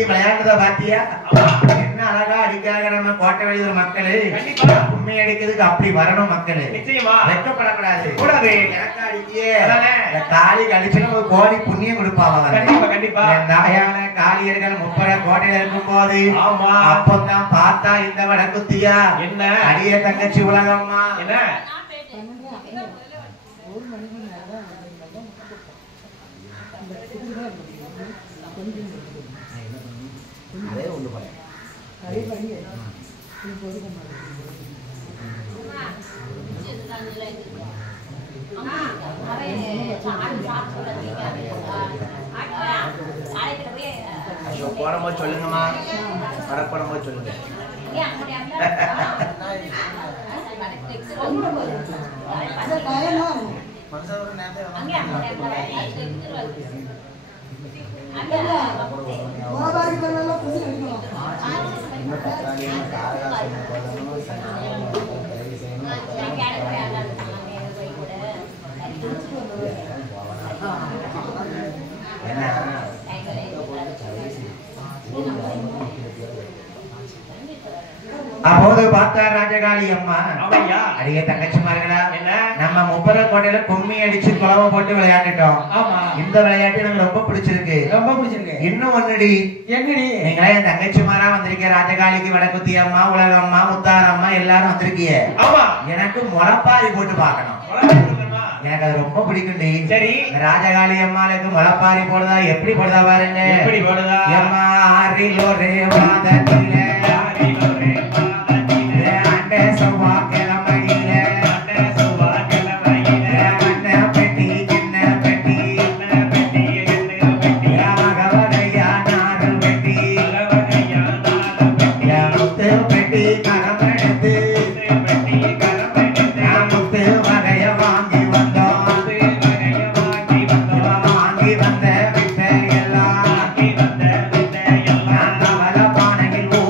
விளையாடுறத பாத்தியா என்ன அழகா அடிக்காக நம்ம கோட்டை வெளியூர் மக்களே உண்மை அடிக்கிறதுக்கு அப்படி வரணும் மக்களே நிச்சயமா வெட்கப்படக்கூடாது கூடாது எனக்கு அடிக்கியே காளி கழிச்சு ஒரு கோடி புண்ணியம் கொடுப்பாங்க கண்டிப்பா கண்டிப்பா தாயான காளியர்கள் முப்பட கோட்டையில இருக்கும் போது அப்பதான் பார்த்தா இந்த வடக்குத்தியா என்ன அடிய தங்கச்சி உலகம்மா என்ன அதே ஒன்று பண்ண போடும்போது சொல்லுங்கம்மா வர போடும்போது சொல்லுங்க அப்போது பார்த்தா ராஜகாளி அம்மா அடிய தங்கச்சிமார்களா நம்ம முப்பது கோட்டையில கும்மி அடிச்சு குழவை போட்டு விளையாண்டுட்டோம். இந்த விளையாட்டு எனக்கு ரொம்ப பிடிச்சிருக்கு. இன்னும் ஒண்ணுடி நீங்களே என் தங்கச்சிமாரா வந்திருக்க ராஜகாளிக்கு வடக்குத்தி அம்மா உலகம்மா முத்தாரம்மா எல்லாரும் வந்திருக்கீங்க. எனக்கு முளப்பாரி போட்டு பாக்கணும். எனக்கு அது ரொம்ப பிடிக்கும். சரி ராஜகாளி அம்மாளுக்கு முளப்பாரி போடுதா எப்படி போடுதா பாருங்க. எப்படி போடுதா அம்மா ஆறிலோ ரே வாதத்தில பானையில்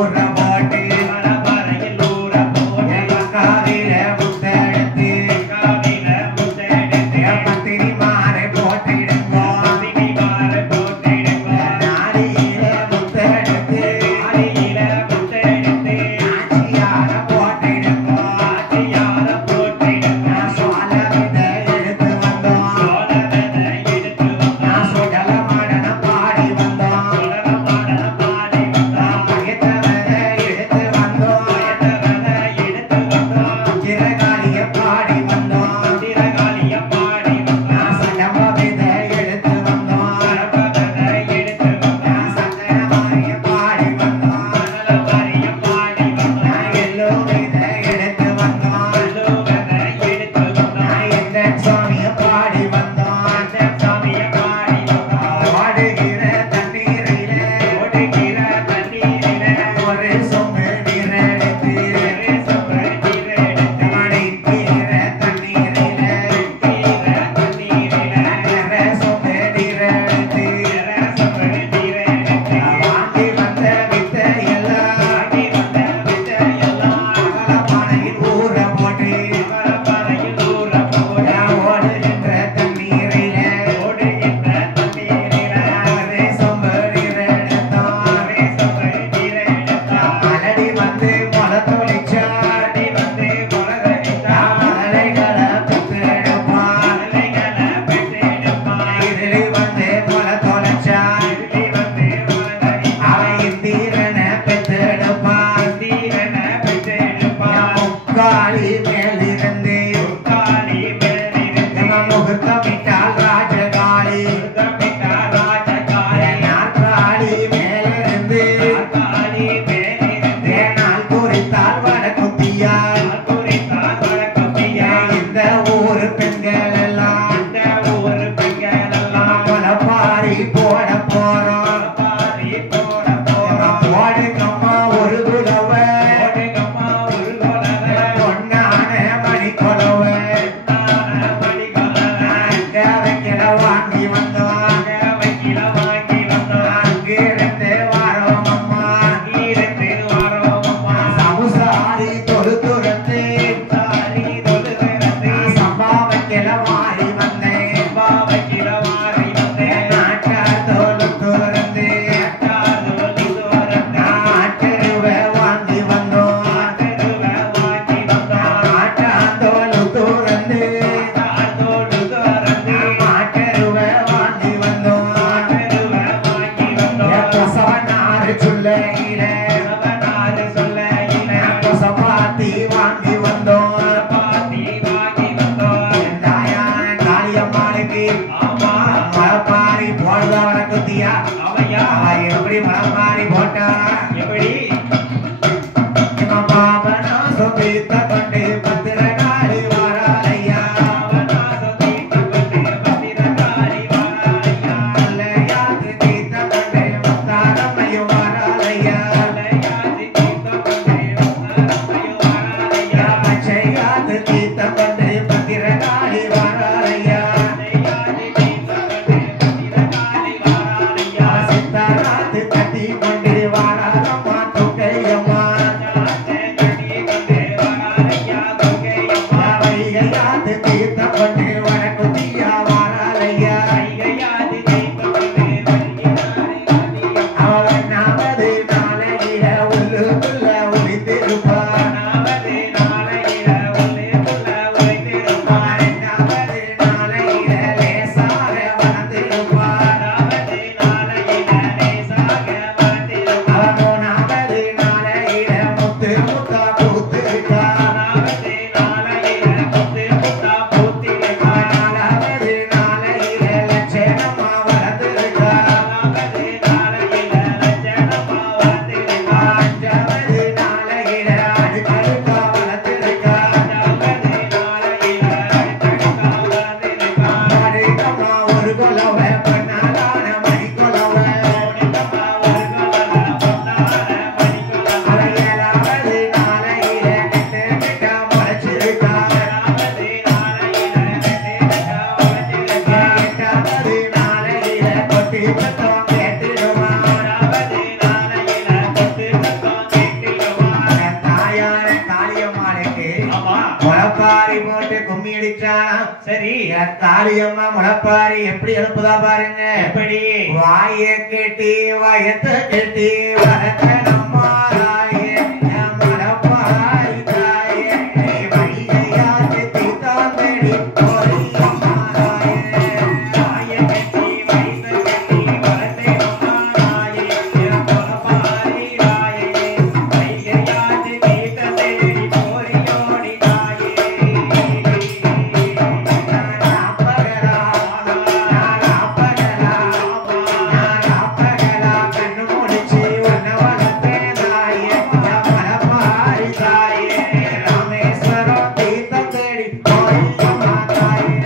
சொல்லையில உழவனாரு சொல்லையில சப்பாத்தி வாங்கி வந்தோம் தாயான காளியம்மாளுக்கு மலப்பாரி போடுதவன குத்தியா எப்படி மலப்பாரி போட்டா எப்படி பாபனா சொபித்த கொண்டு பத்திரகாளி வாராலையா அல்லையாது தீத்த கொண்டு முத்தாரம்மையும் வாராலையா பச்சையாது தீத்த கொண்டு பத்திரகாளி வாராலையா சித்தாராத்து கட்டி கொண்டு வாராலம்மா தொக்கையம்மா வைகையாது தீர்த்த கொண்டு வடக்குத்தியா வாராலையா அவள் நாமது நாளையில உள்ளுக்குள்ள ஒளித்திருப்பா நாமது நாளையில லேசாக வளர்ந்திருப்பா அவனோ நாமது நாளையில முத்து முத்தா பூத்திருப்பா நாலாவது நாளையில லட்சணமா வளர்ந்திருக்கா அஞ்சாவது நாளையில அடுக்கடுக்கா வளர்த்திருக்கா அடுக்கமா ஒரு கொலவ பண்ணாலான மணி கொலவ ஏழாவது நாளையில நெட்டு நெட்டா முளைச்சிருக்கா எட்டாவது நாளையில கொட்டி பத்தம் கேட்டுடுமா தாயான காளியம்மாளுக்கு முளப்பாரி போட்டு கும்மி அடிச்சானா சரி காளியம்மா முளப்பாரி எப்படி எழுப்புதா பாருங்க எப்படி வாய கெட்டி வயத்த கெட்டி வளர்த்த நம்மாராயே முளப்பாரி தாயே நீ வைகையாத்து தீத்தாம்படி பொறியம்மாராயே வாய கெட்டி வயத்த கெட்டி வளர்த்த நம்மாராயே முளப்பாரி தாயே வைகையாத்து தீத்தம்படி பொறியோடி தாயே கண்ணு முடிச்சு ஒன்ன வளர்த்தேன் தாயே மலப்பாரி தாயே ராமேஸ்வரம் தீர்த்தம் தேடி போயம்மா தாயே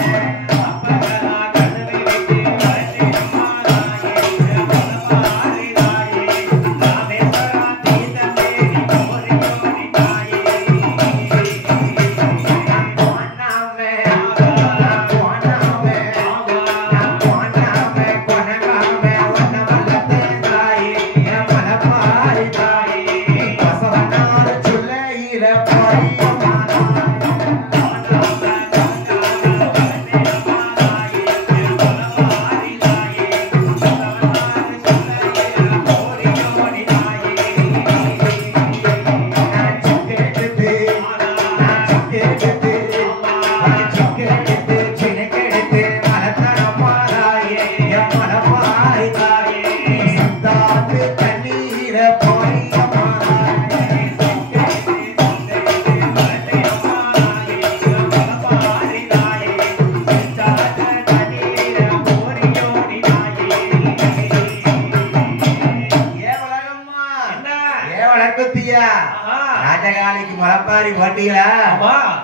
ராஜகாலிக்கு மலப்பாரி போட்டீங்களா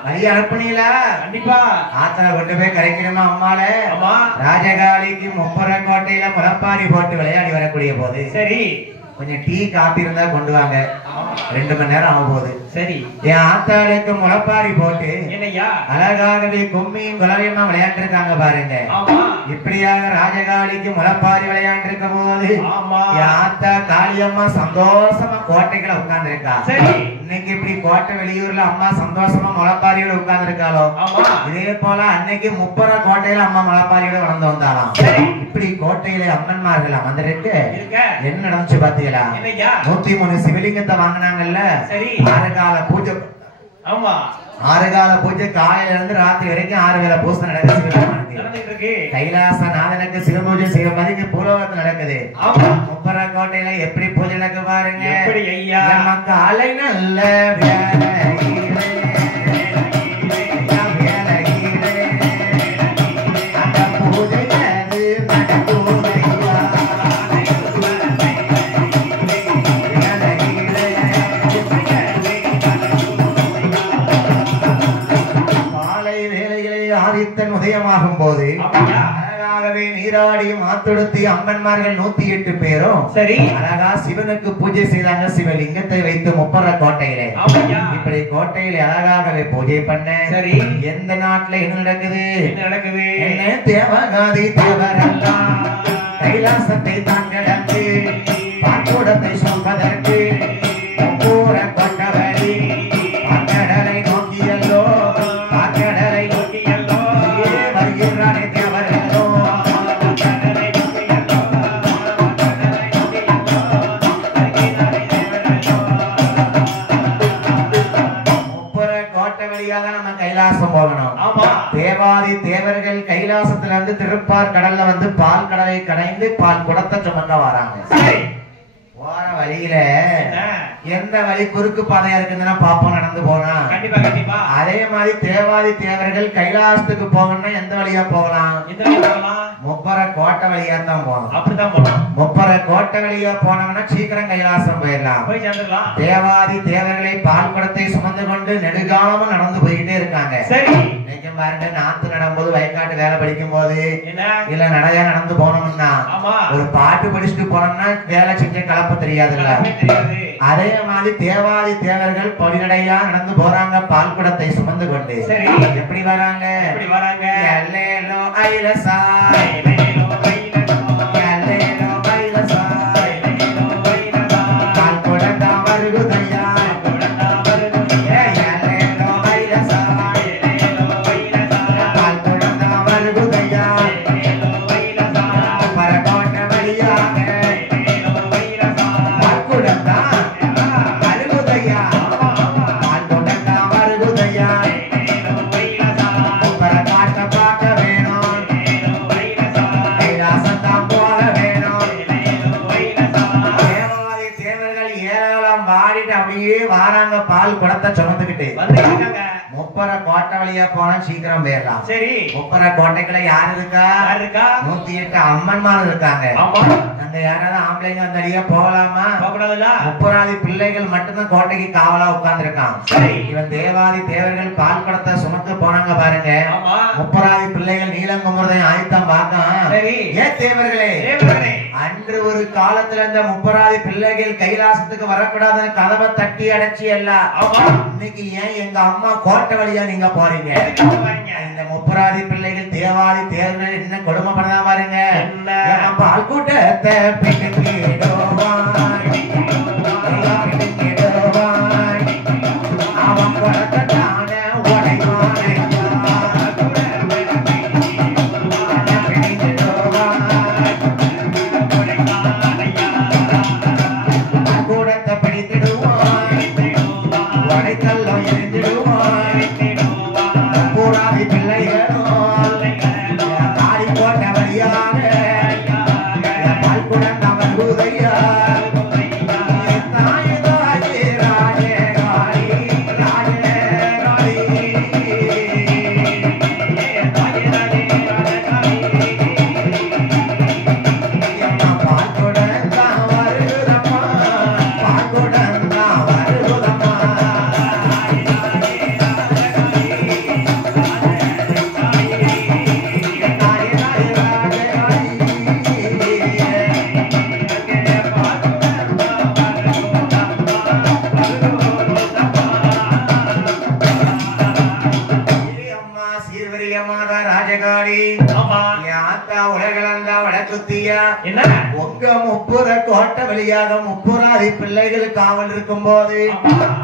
வழி அனுப்புனீங்களா கண்டிப்பா ஆத்தனை கொண்டு போய் கரைக்கணுமா அம்மால ராஜகாலிக்கு முப்பர கோட்டையில முளப்பாரி போட்டு விளையாடி வரக்கூடிய போது சரி கொஞ்சம் டீ காப்பி இருந்தா கொண்டு வாங்க 2 மணி நேரம் ஆக போகுது சரி என் ஆத்தாளுக்கு முளப்பாரி போட்டு என்னையா அழகாகவே கும்மியும் குலவையுமா விளையாண்டு இருக்காங்க பாருங்க இப்படியாக ராஜகாலிக்கு முளப்பாரி விளையாண்டு இருக்க போது என் ஆத்தா காளியம்மா சந்தோஷமா கோட்டைகளை உட்கார்ந்து இருக்கா இன்னைக்கு இப்படி கோட்டை வெளியூர்ல அம்மா சந்தோஷமா முளப்பாரியோட உட்கார்ந்து இருக்காளோ இதே போல அன்னைக்கு முப்பர கோட்டையில அம்மா முளப்பாரியோட வளர்ந்து வந்தாலாம் இப்படி கோட்டையில அம்மன்மார்கள் அமர்ந்திருக்கு என்ன நடந்துச்சு பாத்தீங்களா 103 சிவலிங்கத்தை வாங்கினாங்கல்ல 6 கால பூஜை ஆமா 6 கால பூஜை காலையில இருந்து ராத்திரி வரைக்கும் 6 வேளை பூசை நடக்குது. கைலாசநாதனுக்கு சிவபூஜை சிவபதிக்கு பூலோகத்தில் நடக்குது. முப்பர கோட்டையில எப்படி பூஜை நடக்கு பாருங்க. நமக்கு அலை நல்ல உதயமாகும் போது அழகாகவே நீராடி மாத்தொடுத்தி அம்மன்மார்கள் 108 பேரும் சரி அழகா சிவனுக்கு பூஜை செய்தாங்க. சிவலிங்கத்தை வைத்து முப்பர கோட்டையிலே இப்படி கோட்டையில அழகாகவே பூஜை பண்ண சரி எந்த நாட்டுல என்ன நடக்குது என்ன தேவகாதி தேவரெல்லாம் கைலாசத்தை தாங்கடந்து பாக்கூடத்தை சொல்வதற்கு முப்பூர கொண்டவரி பாக்கடலை நோக்கியல்லோ பாக்கடலை கைலாசம் போகணும். தேவாதி தேவர்கள் கைலாசத்துல இருந்து திருப்பார் கடல்ல வந்து பால் கடலை கடைந்து பால் குடத்தை சுமந்த வராங்க. போற வழியில எந்த வழி குறுக்கு பாதையா இருக்குதுன்னா பாப்போம் நடந்து போனா அதே மாதிரி தேவாதி தேவர்கள் கைலாசத்துக்கு போகணும்னா எந்த வழியா போகலாம்? முப்பர கோட்டை வழியா தான் போகணும். அப்படிதான் போகணும். முப்பர கோட்டை வழியா போனோம்னா சீக்கிரம் கைலாசம் போயிடலாம். தேவாதி தேவர்களை பால் குடத்தை சுமந்து கொண்டு நெடுகாலமும் நடந்து போயிட்டே இருக்காங்க. சரி இன்னைக்கு பாருங்க நாத்து நடும்போது வயக்காட்டு வேலை படிக்கும் போது இல்ல நடையா நடந்து போனோம்னா ஒரு பாட்டு படிச்சுட்டு போனோம்னா வேலை செஞ்ச கலப்பு தெரியாதுல்ல. அதே மாதிரி தேவாதி தேவர்கள் படிநடையா நடந்து போறாங்க பால் குடத்தை சுமந்து கொண்டு. சரி எப்படி வராங்க? எல்லேலோ ஐலசாய் பால் குடந்தா வருகுதையா பால் குடந்தா வருகுதையா பரகோட்ட வழியாக வாராங்க பால் குடத்தை சுமந்துக்கிட்டு முப்பர கோட்டை வழியா போனா சீக்கிரம் போயிடலாம். சரி முப்பர கோட்டைக்குள்ள யாரு இருக்கா? 108 அம்மன்மார் இருக்காங்க. அங்க யாராவது ஆம்பளைங்க அந்த அடியா போகலாமா? முப்பராதி பிள்ளைகள் மட்டும்தான் கோட்டைக்கு காவலா உட்கார்ந்து இருக்கான். இவன் தேவாதி தேவர்கள் பால் குடத்தை சுமந்து போனாங்க பாருங்க. முப்பராதி பிள்ளைகள் நீலங்குமரதையும் ஆயத்தம் பார்க்க ஏன் தேவர்களே அன்று ஒரு காலத்துல இந்த முப்பராதி பிள்ளைகள் கைலாசத்துக்கு வரக்கூடாதுன்னு கதவை தட்டி அடைச்சி எல்லாம் இன்னைக்கு ஏன் எங்க அம்மா கோட்டை வழியா நீங்க போறீங்க? இந்த முப்பராதி பிள்ளைகள் தேவாதி தேவர்கள் என்ன கொடுமை பண்ணா பாருங்க. பால் கூட்டத்தை அவன் குடத்தான உடைவான கூடத்தை பிடித்திடுவான் உடைக்கல்லம் எரிஞ்சிடுவான் பூராதி பிள்ளைகளும் தாடி போட்ட வழியாக பால் குடம் அவன் என்ன உங்க முப்புற கோட்டை வழியாக முப்புராதி பிள்ளைகள் காவல் இருக்கும் போது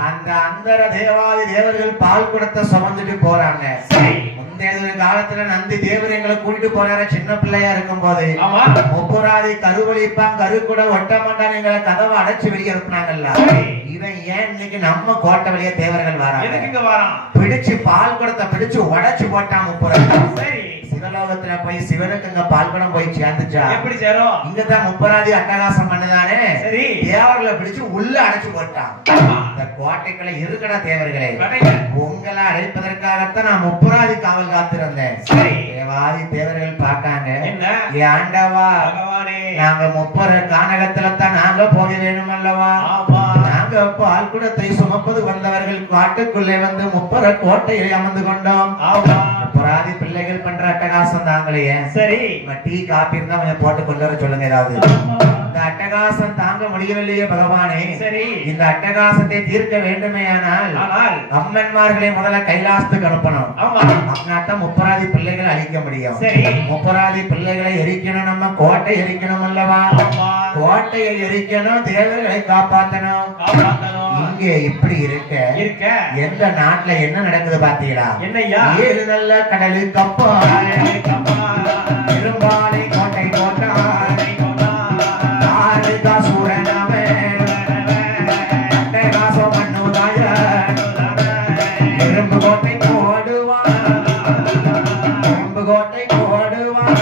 அந்த அந்தர தேவாதி தேவர்கள் பால் குடத்தை சுமந்துட்டு போறாங்க. முந்தைய காலத்துல நந்தி தேவர் எங்களை கூட்டிட்டு போறாரு சின்ன பிள்ளையா இருக்கும் போது. முப்புராதி கருவழிப்பான் கரு கூட ஒட்ட மாட்டான் எங்களை கதவை அடைச்சு வெளியே இருப்பாங்கல்ல. இவன் ஏன் இன்னைக்கு நம்ம கோட்டை வழியா தேவர்கள் வரான் பிடிச்சு பால் குடத்தை பிடிச்சு உடைச்சு போட்டான் முப்புராதி. சிவலோகத்துல போய் சிவனுக்கு அங்க பால்குடம் போய் சேர்ந்துச்சா? எப்படி சேரும்? இங்கதான் முப்பராதி அட்டகாசம் பண்ணுதானே. சரி தேவர்களை பிடிச்சு உள்ள அடைச்சு போட்டான். இந்த கோட்டைக்குள்ள இருக்கடா தேவர்களே, உங்களை அழைப்பதற்காகத்தான் நான் முப்பராதி காவல் காத்திருந்தேன். தேவாதி தேவர்கள் பார்க்காங்க, ஆண்டவா நாங்க முப்பர கானகத்துல தான் நாங்க போக வேணும் அல்லவா? நாங்க பால் குடத்தை சுமப்பது வந்தவர்கள் காட்டுக்குள்ளே வந்து முப்பர கோட்டையை அமர்ந்து கொண்டோம். முப்பராதி பிள்ளைகள் பண்ற அட்டகாசம் தாங்களையே. சரி டீ காப்பி இருந்தா கொஞ்சம் போட்டு கொண்டு வர சொல்லுங்க. ஏதாவது இந்த அட்டகாசம் தாங்க முடியவில்லையே பகவானே. சரி இந்த அட்டகாசத்தை தீர்க்க வேண்டுமேயானால் அம்மன்மார்களை முதல்ல கைலாசத்துக்கு அனுப்பணும். அப்படின்னாத்தான் முப்பராதி பிள்ளைகளை அழிக்க முடியும். சரி முப்பராதி பிள்ளைகளை எரிக்கணும், நம்ம கோட்டை எரிக்கணும் அல்லவா? கோட்டையை எரிக்கணும், தேவர்களை காப்பாற்றணும். இங்கே இப்படி இருக்க எந்த நாட்டுல என்ன நடக்குது பாத்தீங்களா? ஏழு நல்ல கடலு கப்பால் இரும்பாலை கோட்டை போட்டால் சூரனாமே அட்டகாசம் பண்ணுவதாய இரும்பு கோட்டை போடுவான், இரும்பு கோட்டை போடுவான்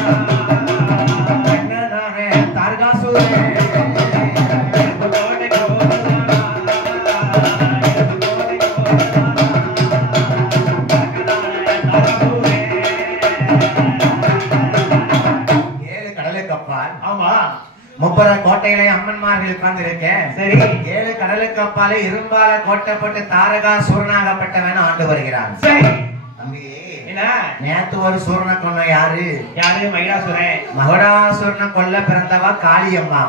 என்னதானே தாரகாசூரே. முப்பர கோட்டையிலே அம்மன்மார்கள் உட்கார்ந்து இருக்கேன். சரி ஏழு கடலுக்கு அப்பாலே இரும்பால கோட்டை போட்டு தாரகா சூரனாகப்பட்டவன் ஆண்டு வருகிறான். நேத்து ஒரு சூரனை கொல்ல யாரு? மகிடாசுரன். மகுடாசுரனை கொல்ல பிறந்தவா காளியம்மா.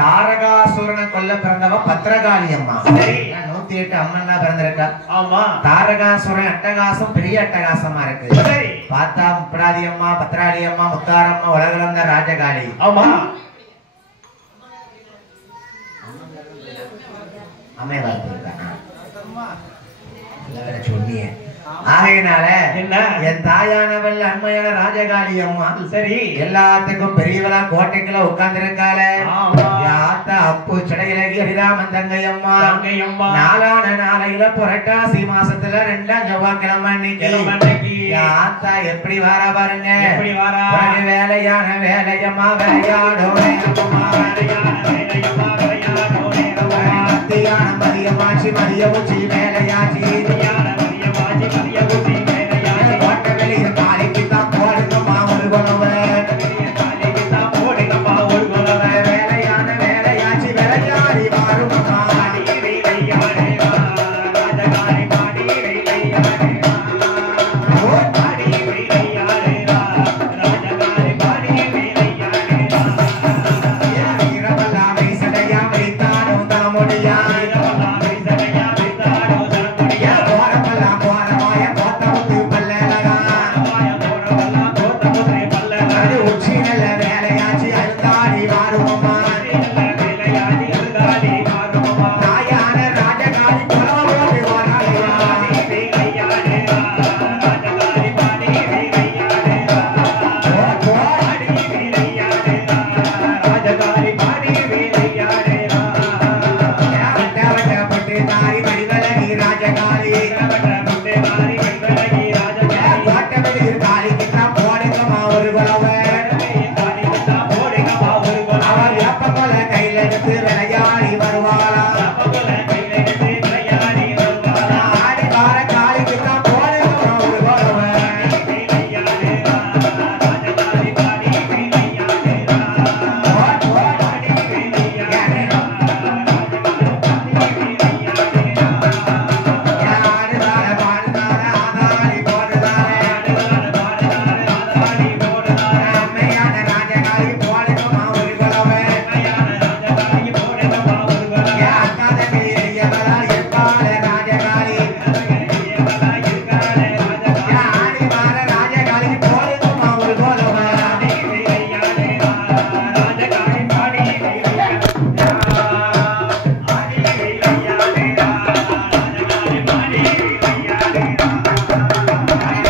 தாரகாசுரனை கொல்ல பிறந்தவா பத்திரகாளியம்மா. 108 அம்மன் தான் பிறந்திருக்கா. தாரகாசுரன் அட்டகாசம் பெரிய அட்டகாசமா இருக்கு. பார்த்தா முப்பராதி அம்மா, பத்திராளி அம்மா, முத்தாரம்மா, உலகளந்த ராஜகாளி. சொன்னிய ஆகையினால என் தாயானவள் அம்மையான ராஜகாளி அம்மா சரி எல்லாத்துக்கும் பெரியவளா கோட்டைக்குள்ள உட்கார்ந்து இருக்காள. யாத்தா அப்பு சிடையிலகி ஹரிராமன் தங்கை அம்மா. நாளான நாளையில புரட்டாசி மாசத்துல 2ஆம் செவ்வாய்க்கிழமை அன்னைக்கு யாத்தா எப்படி வாரா பாருங்க. வேலையான வேலையம்மா விளையாடும் மதியமாச்சி மதிய உச்சி வேலையாச்சி வெளியில் காலைக்கு தான் போடுங்கம்மா ஒரு குணவ வேலையான வேலையாச்சி விளையாடி மாறுமம்மா. கையில எடுத்து விளையாடி வருவாளா.